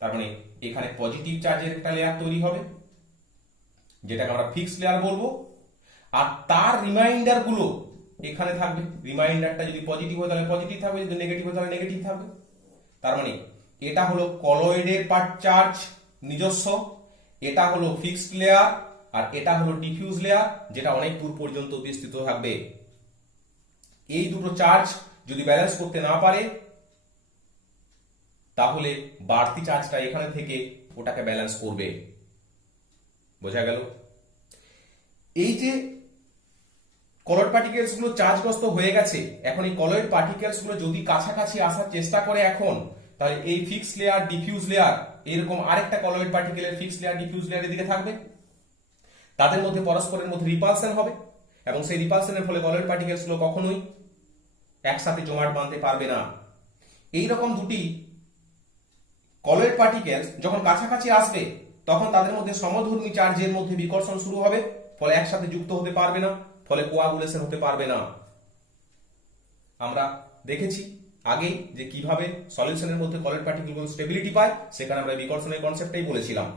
তার মানে এখানে পজিটিভ চার্জের একটা লেয়ার তৈরি হবে যেটাকে আমরা ফিক্সড লেয়ার বলবো, আর তার রিমাইন্ডার গুলো এখানে থাকবে। রিমাইন্ডারটা যদি পজিটিভ হয় তাহলে পজিটিভ থাকবে, যদি নেগেটিভ হয় তাহলে নেগেটিভ থাকবে। তার মানে এটা হলো কলয়েডের পার্ট চার্জ নিজস্ব, এটা হলো ফিক্সড লেয়ার, আর এটা হলো ডিফিউজ লেয়ার যেটা অনেক দূর পর্যন্ত বিস্তৃত থাকবে। এই দুটো চার্জ যদি ব্যালেন্স করতে না পারে তাহলে বাড়তি চার্জটা এখানে থেকে ওটাকে ব্যালেন্স করবে। বোঝা গেল? এই যে কলয়েড পার্টিকেলস গুলো চার্জগ্রস্ত হয়ে গেছে, এখন এই কলয়েড পার্টিকেলস গুলো যদি কাছাকাছি আসার চেষ্টা করে এখন, তাহলে এই ফিক্সড লেয়ার ডিফিউজ লেয়ার এরকম আরেকটা কলয়েড পার্টিকেলের ফিক্সড লেয়ার ডিফিউজ লেয়ারের দিকে থাকবে, তাদের মধ্যে পরস্পরের মধ্যে রিপালশন হবে, এবং সেই রিপালশনের ফলে কলয়েড পার্টিকেলস গুলো কখনোই একসাথে জমাট বাঁধতে পারবে না। এইরকম দুটি কলয়েড পার্টিকেলস যখন কাছাকাছি আসবে তখন তাদের মধ্যে সমধর্মী চার্জের মধ্যে বিকর্ষণ শুরু হবে, ফলে একসাথে যুক্ত হতে পারবে না, ফলে কোয়াগুলেশন হতে পারবে না। আমরা দেখেছি আগেই যে কিভাবে সলিউশনের মধ্যে কলয়েড পার্টিকেলগুলো স্টেবিলিটি পায়, সেখানে আমরা বিকর্ষণের কনসেপ্টটাই বলেছিলাম।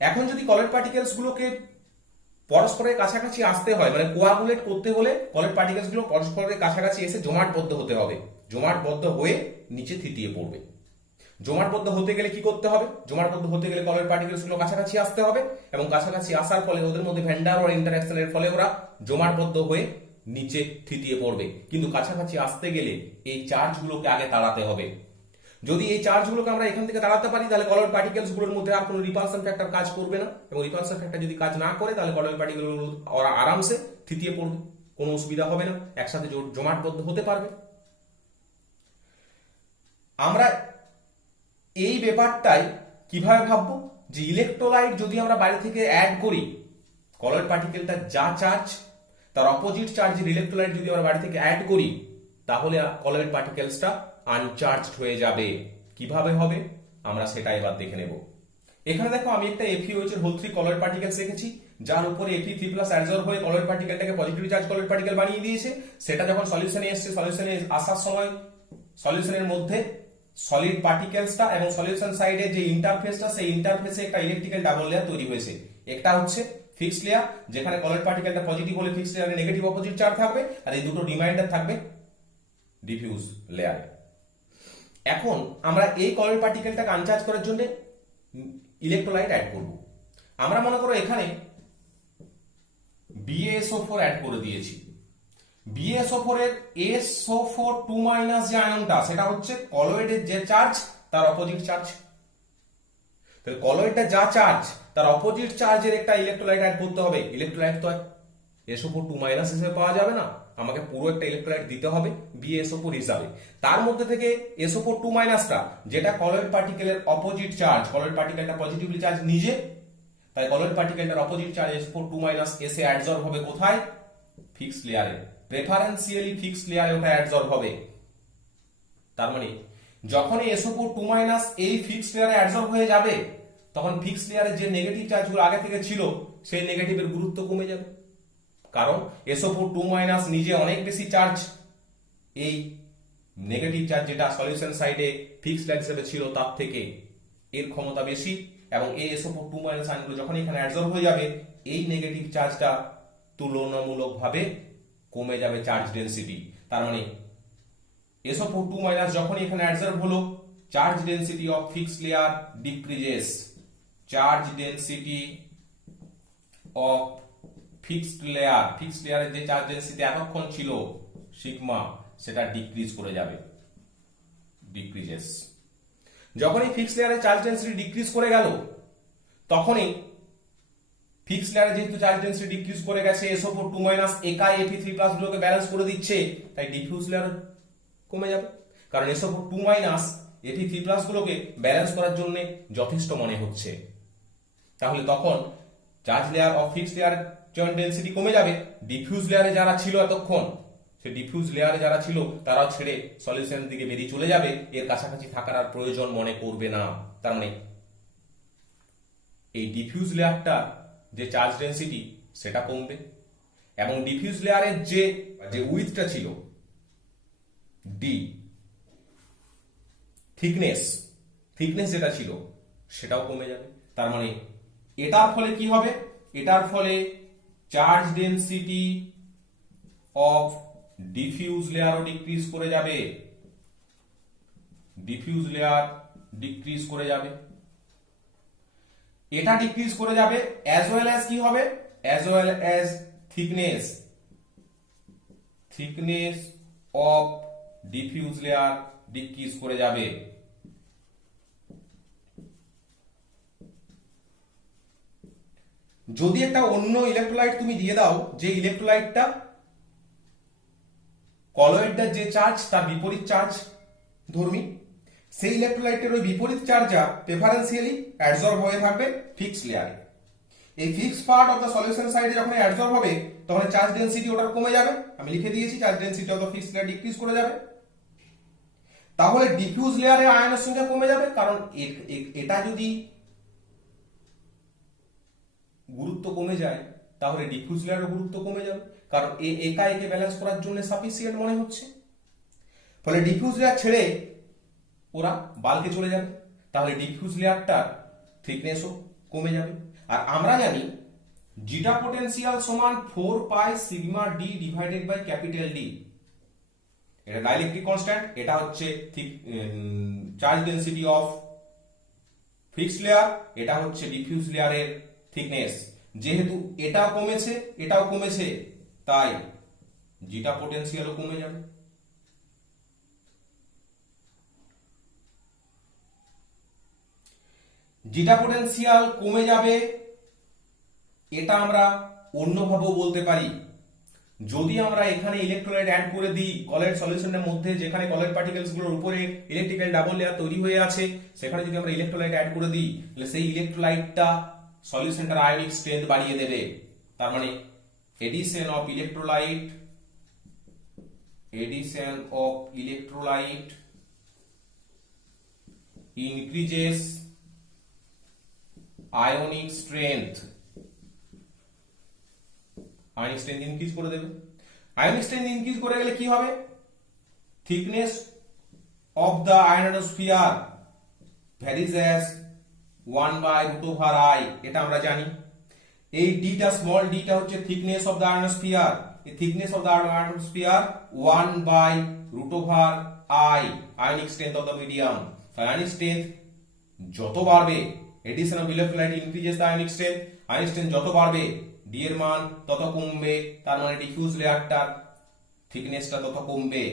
এখন যদি কলয়েড পার্টিকেলস গুলোকে পরস্পরের কাছাকাছি আসতে হয়, মানে কোয়াগুলেট করতে হলে কলয়েড পার্টিকেলস গুলো পরস্পরের কাছাকাছি এসে জমাটবদ্ধ হতে হবে, জমাটবদ্ধ হয়ে নিচে থিতিয়ে পড়বে। জমাটবদ্ধ হতে গেলে কি করতে হবে? জমাটবদ্ধ হতে গেলে কলয়েড পার্টিকেলস গুলো কাছাকাছি আসতে হবে, এবং কাছাকাছি আসার ফলে ওদের মধ্যে ভ্যান ডার ওয়াল ইন্টারঅ্যাকশনের ফলে ওরা জমাটবদ্ধ হয়ে নিচে থিতিয়ে পড়বে। কিন্তু কাছাকাছি আসতে গেলে এই চার্জগুলোকে আগে তাড়াতে হবে। যদি এই চার্জগুলোকে আমরা এখান থেকে তাড়াতে পারি তাহলে কলয়েড পার্টিকেলস গুলোর মধ্যে আর কোনো রিপালশন ফ্যাক্টর কাজ করবে না, এবং রিপালশন ফ্যাক্টর যদি কাজ না করে তাহলে কলয়েড পার্টিকেল ওরা আরামসে থিতিয়ে পড়বে, কোনো অসুবিধা হবে না, একসাথে জমাটবদ্ধ হতে পারবে। আমরা এই ব্যাপারটাই কিভাবে ভাববো যে ইলেকট্রোলাইট যদি আমরা বাইরে থেকে অ্যাড করি, কলয়েড পার্টিকেলটা যা চার্জ তার অপোজিট চার্জের ইলেকট্রোলাইট যদি আমরা বাইরে থেকে অ্যাড করি তাহলে কলয়েড পার্টিকেলসটা আনচার্জড হয়ে যাবে। কিভাবে হবে আমরা সেটা এবার দেখে নেব। এখানে দেখো আমি একটা FeOH এর হোল 3 কলয়েড পার্টিকেলস রেখেছি, যার উপরে Fe3+ অ্যাডসর্ব হয়ে কলয়েড পার্টিকেলটাকে পজিটিভলি চার্জ কলয়েড পার্টিকেল বানিয়ে দিয়েছে। সেটা যখন সলিউশনে এসেছে, সলিউশনে আসার সময় সলিউশনের মধ্যে সলিড পার্টিকেলসটা এবং সলিউশন সাইডে যে ইন্টারফেসটা, সেই ইন্টারফেসে একটা ইলেকট্রিক্যাল ডাবল লেয়ার তৈরি হয়েছে। একটা হচ্ছে ফিক্সড লেয়ার যেখানে কলয়েড পার্টিকেলটা পজিটিভ হলে ফিক্সড লেয়ারে নেগেটিভ অপোজিট চার্জ থাকবে, আর এই দুটো রিমাইন্ডার থাকবে ডিফিউজ লেয়ারে। এখন আমরা এই কলয়েড পার্টিকেলটাকে আনচার্জ করার জন্য ইলেকট্রোলাইট অ্যাড করব। আমরা মনে করো এখানে BaSO4 অ্যাড করে দিয়েছি। BaSO4 এর SO4 2- যে আয়নটা, সেটা হচ্ছে কলয়েডের যে চার্জ তার অপোজিট চার্জ। তাহলে কলয়েডটা যা চার্জ তার অপোজিট চার্জের একটা ইলেকট্রোলাইট অ্যাড করতে হবে। ইলেকট্রোলাইট তো SO4 হিসেবে পাওয়া যাবে না, আমাকে পুরো একটা ইলেকট্রোলাইট দিতে হবে BaSO4 হিসাবে। তার মধ্যে থেকে SO4 যেটা কলয়েড পার্টিকেলের অপোজিট চার্জ, কলয়েড পার্টিকেলটা পজিটিভলি চার্জ নিজে, তাই কলয়েড পার্টিকেলটার অপোজিট চার্জ SO4 এসে অ্যাডজর্ব হবে কোথায়? ফিক্সড লেয়ারে, প্রেফারেন্সিয়ালি ফিক্সড লেয়ারে ওটা অ্যাডজর্ব হবে। তার মানে যখন এই SO4 এই ফিক্সড লেয়ারে অ্যাডজর্ব হয়ে যাবে, তখন ফিক্সড লেয়ারে যে নেগেটিভ চার্জগুলো আগে থেকে ছিল সেই নেগেটিভের গুরুত্ব কমে যাবে, কারণ SO4 নিজে অনেক বেশি চার্জ, এই নেগেটিভ চার্জ যেটা সলিউশন সাইডে ফিক্সড লেয়ার হিসেবে ছিল তার থেকে এর ক্ষমতা বেশি, এবং এই SO4 আয়নগুলো যখন এখানে অ্যাডজর্ব হয়ে যাবে, এই নেগেটিভ চার্জটা তুলনামূলকভাবে কমে যাবে চার্জ ডেনসিটি। তার মানে SO4 যখন এখানে অ্যাডজর্ব হলো, charge density of fixed layer decreases, charge density of fixed লেয়ারের যে চার্জ ডেনসিটি এতক্ষণ ছিল সিগমা, সেটা ডিক্রিজ করে যাবে, ডিক্রিজেস। যখনই ফিক্সড লেয়ারের চার্জ ডেনসিটি ডিক্রিজ করে গেল, তখনই ফিক্সড লেয়ারে যেহেতু চার্জ ডেনসিটি ডিক্রিজ করে গেছে, SO4 একাই Fe3+ গুলোকে ব্যালেন্স করে দিচ্ছে, তাই ডিফিউজ লেয়ার কমে যাবে, কারণ SO4 Fe3+ গুলোকে ব্যালেন্স করার জন্য যথেষ্ট মনে হচ্ছে। তাহলে তখন charge layer of fixed layer charge density কমে যাবে, ডিফিউজ লেয়ারে যারা ছিল এতক্ষণ, সে ডিফিউজ লেয়ারে যারা ছিল তারাও ছেড়ে সলিউশনের দিকে বেরিয়ে চলে যাবে, এর কাছাকাছি থাকার আর প্রয়োজন মনে করবে না। তার মানে এই ডিফিউজ লেয়ারটা যে চার্জ ডেনসিটি সেটা কমবে, এবং ডিফিউজ লেয়ারের যে উইথটা ছিল ডি, থিকনেস যেটা ছিল সেটাও কমে যাবে। তার মানে এটার ফলে কি হবে? এটার ফলে চার্জ ডেনসিটি অফ ডিফিউজ লেয়ারও ডিক্রিজ করে যাবে, ডিফিউজ লেয়ার ডিক্রিজ করে যাবে, এটা ডিক্রিজ করে যাবে, অ্যাজ ওয়েল অ্যাজ কি হবে? As well as thickness of diffuse layer decrease করে যাবে। যদি একটা অন্য ইলেকট্রোলাইট তুমি দিয়ে দাও, যে ইলেকট্রোলাইটটা কলয়েডটার যে চার্জ তার বিপরীত চার্জ ধর্মী, সেই ইলেকট্রোলাইটের ওই বিপরীত চার্জটা প্রেফারেন্সিয়ালি অ্যাডজর্ব হয়ে থাকবে ফিক্সড লেয়ারে। এই fixed part of the solution সাইডে যখন অ্যাডজর্ব হবে, তখন চার্জ ডেনসিটি ওটার কমে যাবে, আমি লিখে দিয়েছি charge density of the fixed layer decrease করে যাবে। তাহলে ডিফিউজ লেয়ারে আয়নের সংখ্যা কমে যাবে, কারণ এটা যদি গুরুত্ব কমে যায়, তাহলে ডিফিউজ লেয়ারের গুরুত্ব কমে যাবে, কারণ একা একে ব্যালেন্স করার জন্য সাফিসিয়েন্ট মনে হচ্ছে। ফলে ডিফিউজ লেয়ার ছেড়ে ওরা বাল্কে চলে যাবে, তাহলে ডিফিউজ লেয়ারটার থিকনেসও কমে যাবে। আর আমরা জানি জিটা পোটেনশিয়াল সমান 4 pi sigma D divided by capital D, এটা ডাইলেকট্রিক কনস্ট্যান্ট, এটা হচ্ছে charge density of fixed layer, এটা হচ্ছে ডিফিউজ লেয়ারের থিকনেস। যেহেতু এটাও কমেছে এটাও কমেছে, তাই জিটা পোটেনশিয়ালও কমে যাবে। জিটা পোটেনশিয়াল কমে যাবে, এটা আমরা অন্যভাবেও বলতে পারি। যদি আমরা এখানে ইলেকট্রোলাইট অ্যাড করে দিই কলয়েড সলিউশনের মধ্যে, যেখানে কলয়েড পার্টিকেলস গুলোর উপরে ইলেকট্রিক্যাল ডাবল লেয়ার তৈরি হয়ে আছে, সেখানে যদি আমরা ইলেকট্রোলাইট অ্যাড করে দিই, তাহলে সেই ইলেকট্রোলাইটটা সলিউশনটার আয়নিক স্ট্রেংথ বাড়িয়ে দেবে। তার মানে addition of electrolyte increases ionic strength increase করে দেবে। আয়নিক স্ট্রেংথ ইনক্রিজ করে গেলে কি হবে? Thickness of the ionosphere varies as 1/√I, এটা আমরা জানি। এই ডিটা, স্মল ডিটা হচ্ছে থিকনেস অফ দ্য আয়নোস্ফিয়ার, এই thickness of the ionosphere 1/√I, ionic strength of the medium. Ionic strength যত বাড়বে, addition of electrolyte increases the ionic strength, ionic strength যত বাড়বে ডি এর মান তত কমবে, তার মানে ডিফিউজ লেয়ারটার থিকনেসটা তত কমবে।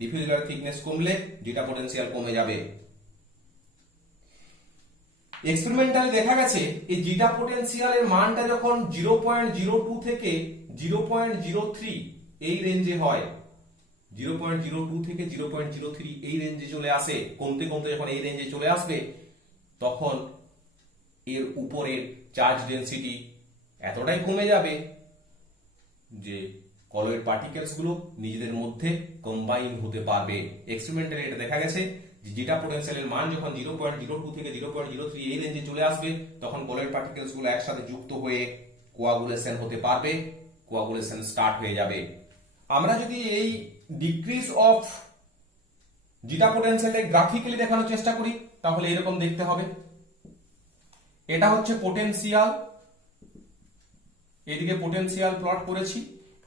ডিফিউজ লেয়ার থিকনেস কমলে জিটা পোটেনশিয়াল কমে যাবে। এক্সপেরিমেন্টালি দেখা গেছে এই জিটা পোটেনশিয়ালের মানটা যখন 0.02 থেকে 0.03 এই রেঞ্জে হয়, 0.02 থেকে 0.03 এই রেঞ্জে চলে আসে, কমতে কমতে যখন এই রেঞ্জে চলে আসবে তখন এর উপরের চার্জ ডেনসিটি এতটাই কমে যাবে যে কলয়েড পার্টিকেলস গুলো নিজেদের মধ্যে কম্বাইন হতে পারবে। এক্সপেরিমেন্টালি এটা দেখা গেছে যে জিটা পোটেনশিয়ালের মান যখন 0.02 থেকে 0.03 এই রেঞ্জে চলে আসবে তখন কলয়েড পার্টিকেলস গুলো একসাথে যুক্ত হয়ে কোয়াগুলেশন হতে পারবে, কোয়াগুলেশন স্টার্ট হয়ে যাবে। আমরা যদি এই ডিক্রিজ অফ জিটা পোটেনশিয়ালকে গ্রাফিক্যালি দেখানোর চেষ্টা করি তাহলে এরকম দেখতে হবে। এটা হচ্ছে পোটেনশিয়াল, এইদিকে পোটেনশিয়াল প্লট করেছি,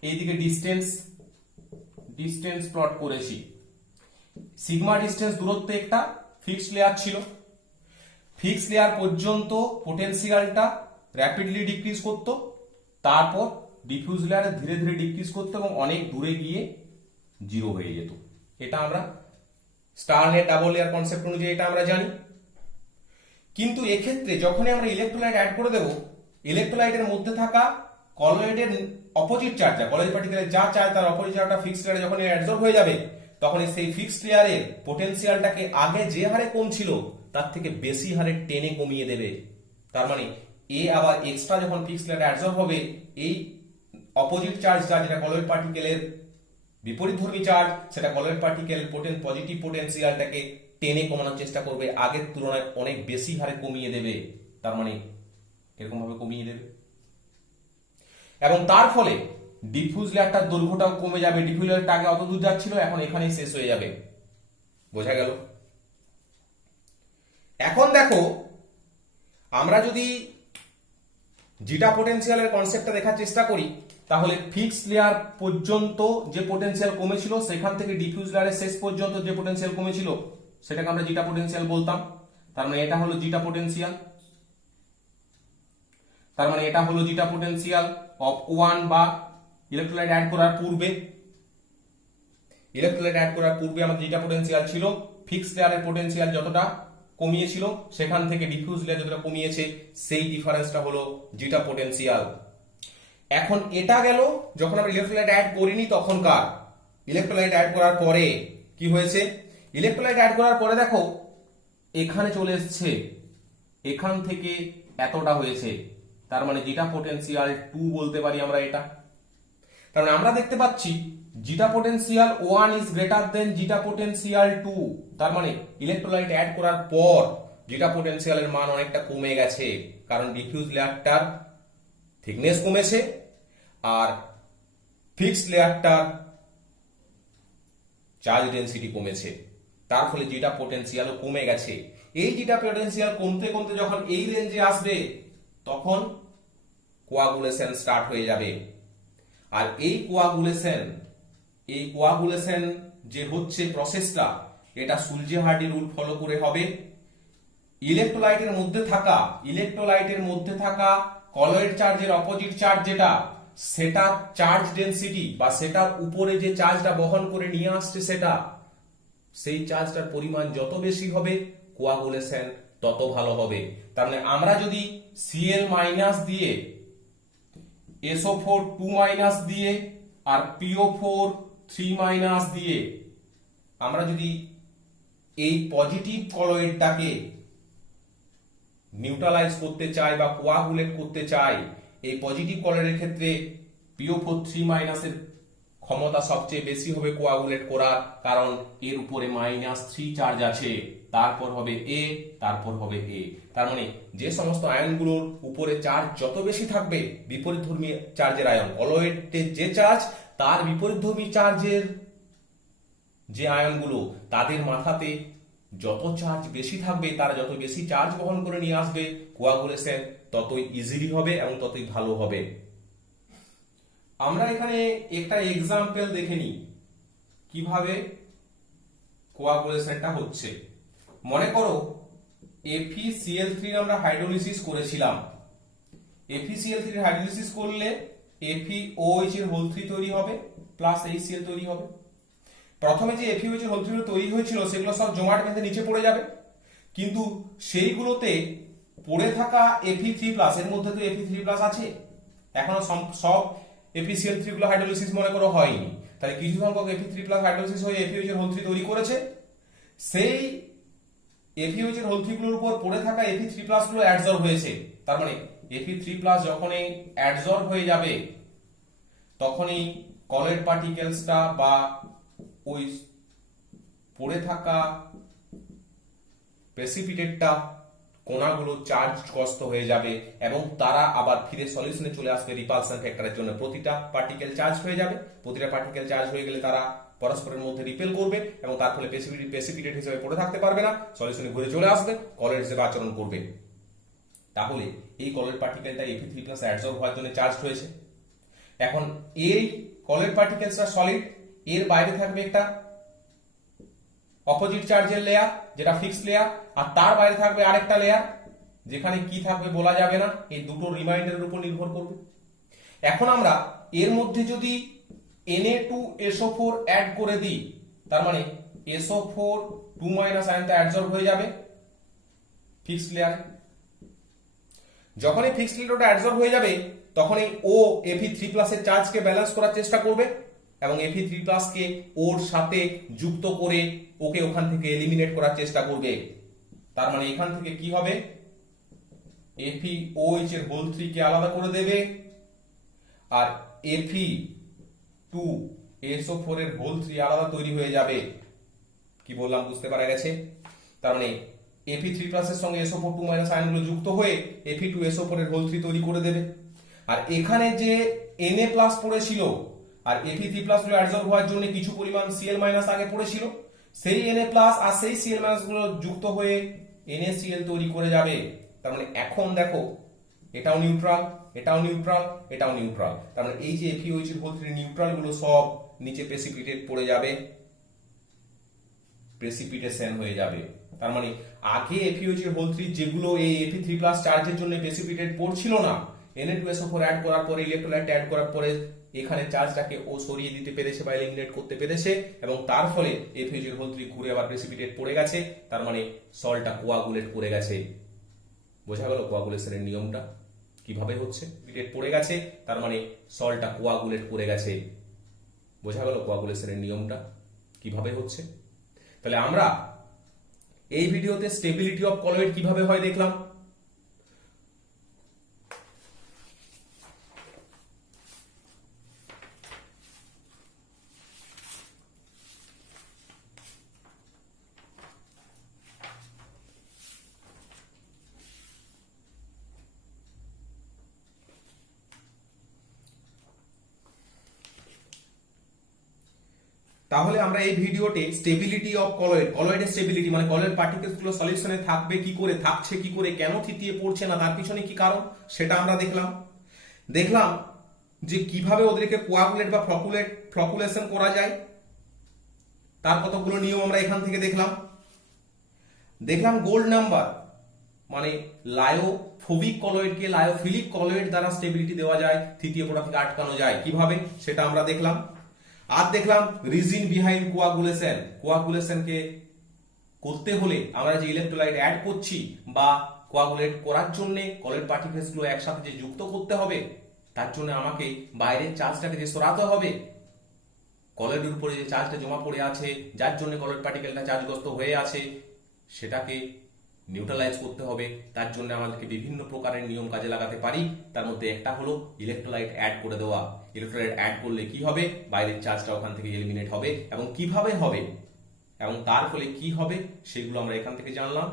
এইদিকে ডিস্টেন্স প্লট করেছি। সিগমা ডিস্টেন্স দূরত্ব একটা ফিক্সড লেয়ার ছিল, ফিক্সড লেয়ার পর্যন্ত পোটেনশিয়ালটা র্যাপিডলি ডিক্রিজ করত, তারপর ডিফিউজ লেয়ারে ধীরে ধীরে ডিক্রিজ করত এবং অনেক দূরে গিয়ে জিরো হয়ে যেত। এটা আমরা স্টারনেট ডাবল লেয়ার কনসেপ্ট অনুযায়ী এটা আমরা জানি। কিন্তু এক্ষেত্রে যখনই আমরা ইলেকট্রোলাইট অ্যাড করে দেব, ইলেকট্রোলাইটের মধ্যে থাকা কলয়েডের অপোজিট চার্জ, কলয়েড পার্টিকেলের যা চার্জ তার অপোজিট চার্জটা ফিক্সড লেয়ারে যখন অ্যাবজর্ব হয়ে যাবে তখন সেই ফিক্সড লেয়ারের পোটেনশিয়ালটাকে আগে যে হারে কম ছিল তার থেকে বেশি হারে টেনে কমিয়ে দেবে। তার মানে এ আবার এক্সট্রা যখন ফিক্সড লেয়ারে অ্যাবজর্ব হবে, এই অপোজিট চার্জটা যেটা কলয়েড পার্টিকেলের বিপরীতধর্মী চার্জ, সেটা কলয়েড পার্টিকেল পজিটিভ পোটেনশিয়ালটাকে টেনে কমানোর চেষ্টা করবে, আগের তুলনায় অনেক বেশি হারে কমিয়ে দেবে। তার মানে এরকম ভাবে কমিয়ে দেবে এবং তার ফলে ডিফিউজ লেয়ারটার দৈর্ঘ্যটাও কমে যাবে। ডিফিউজ লেয়ারটা আগে অত দূর যাচ্ছিল, এখন এখানেই শেষ হয়ে যাবে। বোঝা গেল? এখন দেখো, আমরা যদি জিটা পোটেনশিয়ালের কনসেপ্টটা দেখার চেষ্টা করি তাহলে ফিক্সড লেয়ার পর্যন্ত যে পোটেনশিয়াল কমেছিল সেখান থেকে ডিফিউজ লেয়ারের শেষ পর্যন্ত যে পোটেনশিয়াল কমেছিল সেটাকে আমরা জিটা পোটেনশিয়াল বলতাম। তার মানে এটা হলো জিটা পোটেনশিয়াল, তার মানে এটা হলো জিটা পোটেনশিয়াল অফ 1 বা ইলেকট্রোলাইট অ্যাড করার পূর্বে। ইলেকট্রোলাইট অ্যাড করার পূর্বে আমাদের জিটা পোটেনশিয়াল ছিল ফিক্সড লেয়ারের পোটেনশিয়াল যতটা কমিয়েছিল সেখান থেকে ডিফিউজ লেয়ার যতটা কমিয়েছে সেই ডিফারেন্সটা হলো জিটা পোটেনশিয়াল। এখন এটা গেল যখন আমরা ইলেকট্রোলাইট অ্যাড করিনি তখনকার। ইলেকট্রোলাইট অ্যাড করার পরে কি হয়েছে? ইলেকট্রোলাইট অ্যাড করার পরে দেখো এখানে চলে এসেছে, এখান থেকে এতটা হয়েছে, তার মানে জিটা পোটেনশিয়াল 2 বলতে পারি আমরা এটা। তার মানে আমরা দেখতে পাচ্ছি zeta potential 1 is greater than zeta potential 2। তার মানে ইলেকট্রোলাইট অ্যাড করার পর জিটা পোটেনশিয়ালের মান অনেকটা কমে গেছে, কারণ ডিফিউজ লেয়ারটার থিকনেস কমেছে আর ফিক্সড লেয়ারটার চার্জ ডেনসিটি কমেছে, তার ফলে জিটা পোটেনশিয়ালও কমে গেছে। এই জিটা পোটেনশিয়াল কমতে কমতে যখন এই রেঞ্জে আসবে তখন কোয়াগুলেশন স্টার্ট হয়ে যাবে। আর এই কোয়াগুলেশন যে হচ্ছে প্রসেসটা, এটা সুলজে-হার্ডি রুল ফলো করে হবে। ইলেকট্রোলাইটের মধ্যে থাকা কলয়েড চার্জের অপোজিট চার্জ যেটা, সেটা চার্জ ডেনসিটি বা সেটার উপরে যে চার্জটা বহন করে নিয়ে আসছে সেটা, সেই চার্জটার পরিমাণ যত বেশি হবে কোয়াগুলেশন তত ভালো হবে। তার মানে আমরা যদি Cl মাইনাস দিয়ে, SO4 2 মাইনাস দিয়ে আর PO4 3 মাইনাস দিয়ে আমরা যদি এই পজিটিভ কলয়েডটাকে নিউট্রালাইজ করতে চাই বা কোয়াগুলেট করতে চাই, এই পজিটিভ কলয়েডের ক্ষেত্রে PO4 3 মাইনাসের ক্ষমতা সবচেয়ে বেশি হবে কোয়াগুলেট করার, কারণ এর উপরে -3 চার্জ আছে, তারপর হবে A, তারপর হবে A। তার মানে যে সমস্ত আয়নগুলোর উপরে চার্জ যত বেশি থাকবে, বিপরীতধর্মী চার্জের আয়ন, কলয়েডের যে চার্জ তার বিপরীতধর্মী চার্জের যে আয়নগুলো, তাদের মাথাতে যত চার্জ বেশি থাকবে, তারা যত বেশি চার্জ বহন করে নিয়ে আসবে, কোয়াগুলেশন ততই ইজিলি হবে এবং ততই ভালো হবে। আমরা এখানে একটা এক্সাম্পল দেখে নিই কিভাবে কোয়াগুলেশনটা হচ্ছে। মনে করো FeCl3 আমরা হাইড্রোলিসিস করেছিলাম। FeCl3 হাইড্রোলিসিস করলে FeOH এর হোল 3 তৈরি হবে প্লাস HCl তৈরি হবে। প্রথমে যে FeOH এর হোল 3 তৈরি হয়েছিল সেগুলো সব জমাট বেঁধে নিচে পড়ে যাবে, কিন্তু সেইগুলোতে পড়ে থাকা Fe3+ এর মধ্যে তো Fe3+ আছে, এখনো সব FeCl3 গুলো হাইড্রোলিসিস মনে করো হয়নি, তাহলে কিছু সংখ্যক Fe3+ হাইড্রোলিসিস হয়ে FeOH তৈরি করেছে। সেই FeOH গুলোর উপর পড়ে থাকা Fe3+ গুলো অ্যাডসর্ব হয়েছে, তার মানে Fe3+ যখনই অ্যাডসর্ব হয়ে যাবে তখনই কলয়েড পার্টিকেলসটা বা ওই পড়ে থাকা প্রেসিপিটেটটা কণাগুলো চার্জগ্রস্ত হয়ে যাবে এবং তারা আবার ফিরে সলিউশনে চলে আসবে রিপালশন ফ্যাক্টরের জন্য। প্রতিটা পার্টিকেল চার্জ হয়ে যাবে, প্রতিটা পার্টিকেল চার্জ হয়ে গেলে তারা পরস্পরের মধ্যে রিপেল করবে এবং তার ফলে প্রেসিপিটেট হিসেবে পড়ে থাকতে পারবে না, সলিউশনে ঘুরে চলে আসবে, কলয়েড হিসেবে আচরণ করবে। তাহলে এই কলয়েড পার্টিকেলটা Fe3+ অ্যাডসর্ব হওয়ার জন্য চার্জ হয়েছে। এখন এই কলয়েড পার্টিকেলসটা সলিড, এর বাইরে থাকবে একটা অপোজিট চার্জের লেয়ার যেটা ফিক্সড লেয়ার, আর তার বাইরে থাকবে আরেকটা লেয়ার যেখানে কি থাকবে বলা যাবে না, এই দুটো রিমাইন্ডারের উপর নির্ভর করবে। এখন আমরা এর মধ্যে যদি Na2SO4 অ্যাড করে দিই, তার মানে SO4 2- আয়নটা অ্যাডসর্ব হয়ে যাবে ফিক্সড লেয়ারে। যখন এই ফিক্সড লেয়ারটা অ্যাডসর্ব হয়ে যাবে তখন এই ও Fe3+ এর চার্জকে ব্যালেন্স করার চেষ্টা করবে এবং Fe3+ কে ওর সাথে যুক্ত করে ওকে ওখান থেকে এলিমিনেট করার চেষ্টা করবে। তার মানে এখান থেকে কি হবে, FeOH এর হোল 3 কে আলাদা করে দেবে আর Fe2SO4 এর হোল 3 আলাদা তৈরি হয়ে যাবে। কি বললাম বুঝতে পারা গেছে? তার মানে Fe3+ এর সঙ্গে SO4 2- আয়নগুলো যুক্ত হয়ে Fe2SO4 এর হোল 3 তৈরি করে দেবে। আর এখানে যে Na+ পড়েছিল আর Fe3+ গুলো অ্যাডসর্ব হওয়ার জন্য কিছু পরিমাণ Cl- আগে পড়েছিল, সেই Na+ আর সেই Cl- গুলো যুক্ত হয়ে NaCl তৈরি করে যাবে। তার মানে এখন দেখো এটাও নিউট্রাল, এটাও নিউট্রাল, এটাও নিউট্রাল, তার মানে এই যে FeOH এর হোল 3 নিউট্রাল গুলো সব নিচে প্রেসিপিটেট পড়ে যাবে, প্রেসিপিটেশন হয়ে যাবে। তার মানে আগে FeOH এর হোল 3 যেগুলো এই Fe3+ চার্জের জন্য প্রেসিপিটেট পড়ছিল না, Na2SO4 অ্যাড করার পরে, ইলেক্ট্রোলাইট অ্যাড করার পরে এখানে চার্জটাকে ও সরিয়ে দিতে পেরেছে বা এলিমিনেট করতে পেরেছে এবং তার ফলে FeOH এর হোল 3 ঘুরে আবার প্রেসিপিটেট পড়ে গেছে। তার মানে সল্টটা কোয়াগুলেট করে গেছে। বোঝা গেল কোয়াগুলেশনের নিয়মটা কিভাবে হচ্ছে? প্রেসিপিটেট পড়ে গেছে, তার মানে সল্টটা কোয়াগুলেট করে গেছে। বোঝা গেল কোয়াগুলেশনের নিয়মটা কিভাবে হচ্ছে? তাহলে আমরা এই ভিডিওতে স্টেবিলিটি অফ কলয়েড কিভাবে হয় দেখলাম। তাহলে আমরা এই ভিডিওতে স্টেবিলিটি অফ কলয়েড, কলয়েডের স্টেবিলিটি মানে কলয়েড পার্টিকেলস গুলো সলিউশনে থাকবে কি করে, থাকছে কি করে, কেন থিতিয়ে পড়ছে না, তার পিছনে কি কারণ সেটা আমরা দেখলাম যে কিভাবে ওদেরকে কোয়াগুলেট বা ফ্লকুলেশন করা যায়, তার কতগুলো নিয়ম আমরা এখান থেকে দেখলাম গোল্ড নাম্বার মানে লায়োফোবিক কলয়েডকে লায়োফিলিক কলয়েড দ্বারা স্টেবিলিটি দেওয়া যায়, তৃতীয় পড়া থেকে আটকানো যায় কিভাবে সেটা আমরা দেখলাম। আর দেখলাম রিজন বিহাইন্ড কোয়াগুলেশন, কোয়াগুলেশনকে করতে হলে আমরা যে ইলেকট্রোলাইট অ্যাড করছি বা কোয়াগুলেট করার জন্য কলয়েড পার্টিকেলস গুলো একসাথে যে যুক্ত করতে হবে, তার জন্য আমাকে বাইরের চার্জটাকে যে সরাতে হবে, কলয়েডের উপরে যে চার্জটা জমা পড়ে আছে যার জন্য কলয়েড পার্টিকেলটা চার্জগ্রস্ত হয়ে আছে সেটাকে নিউট্রালাইজ করতে হবে। তার জন্য আমাদেরকে বিভিন্ন প্রকারের নিয়ম কাজে লাগাতে পারি। তার মধ্যে একটা হলো ইলেকট্রোলাইট অ্যাড করে দেওয়া। ইলেকট্রোলাইট অ্যাড করলে কি হবে, বাইরের চার্জটা ওখান থেকে এলিমিনেট হবে এবং কিভাবে হবে এবং তার ফলে কি হবে সেগুলো আমরা এখান থেকে জানলাম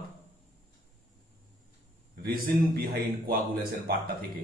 রিজন বিহাইন্ড কোয়াগুলেশন পার্টটা থেকে।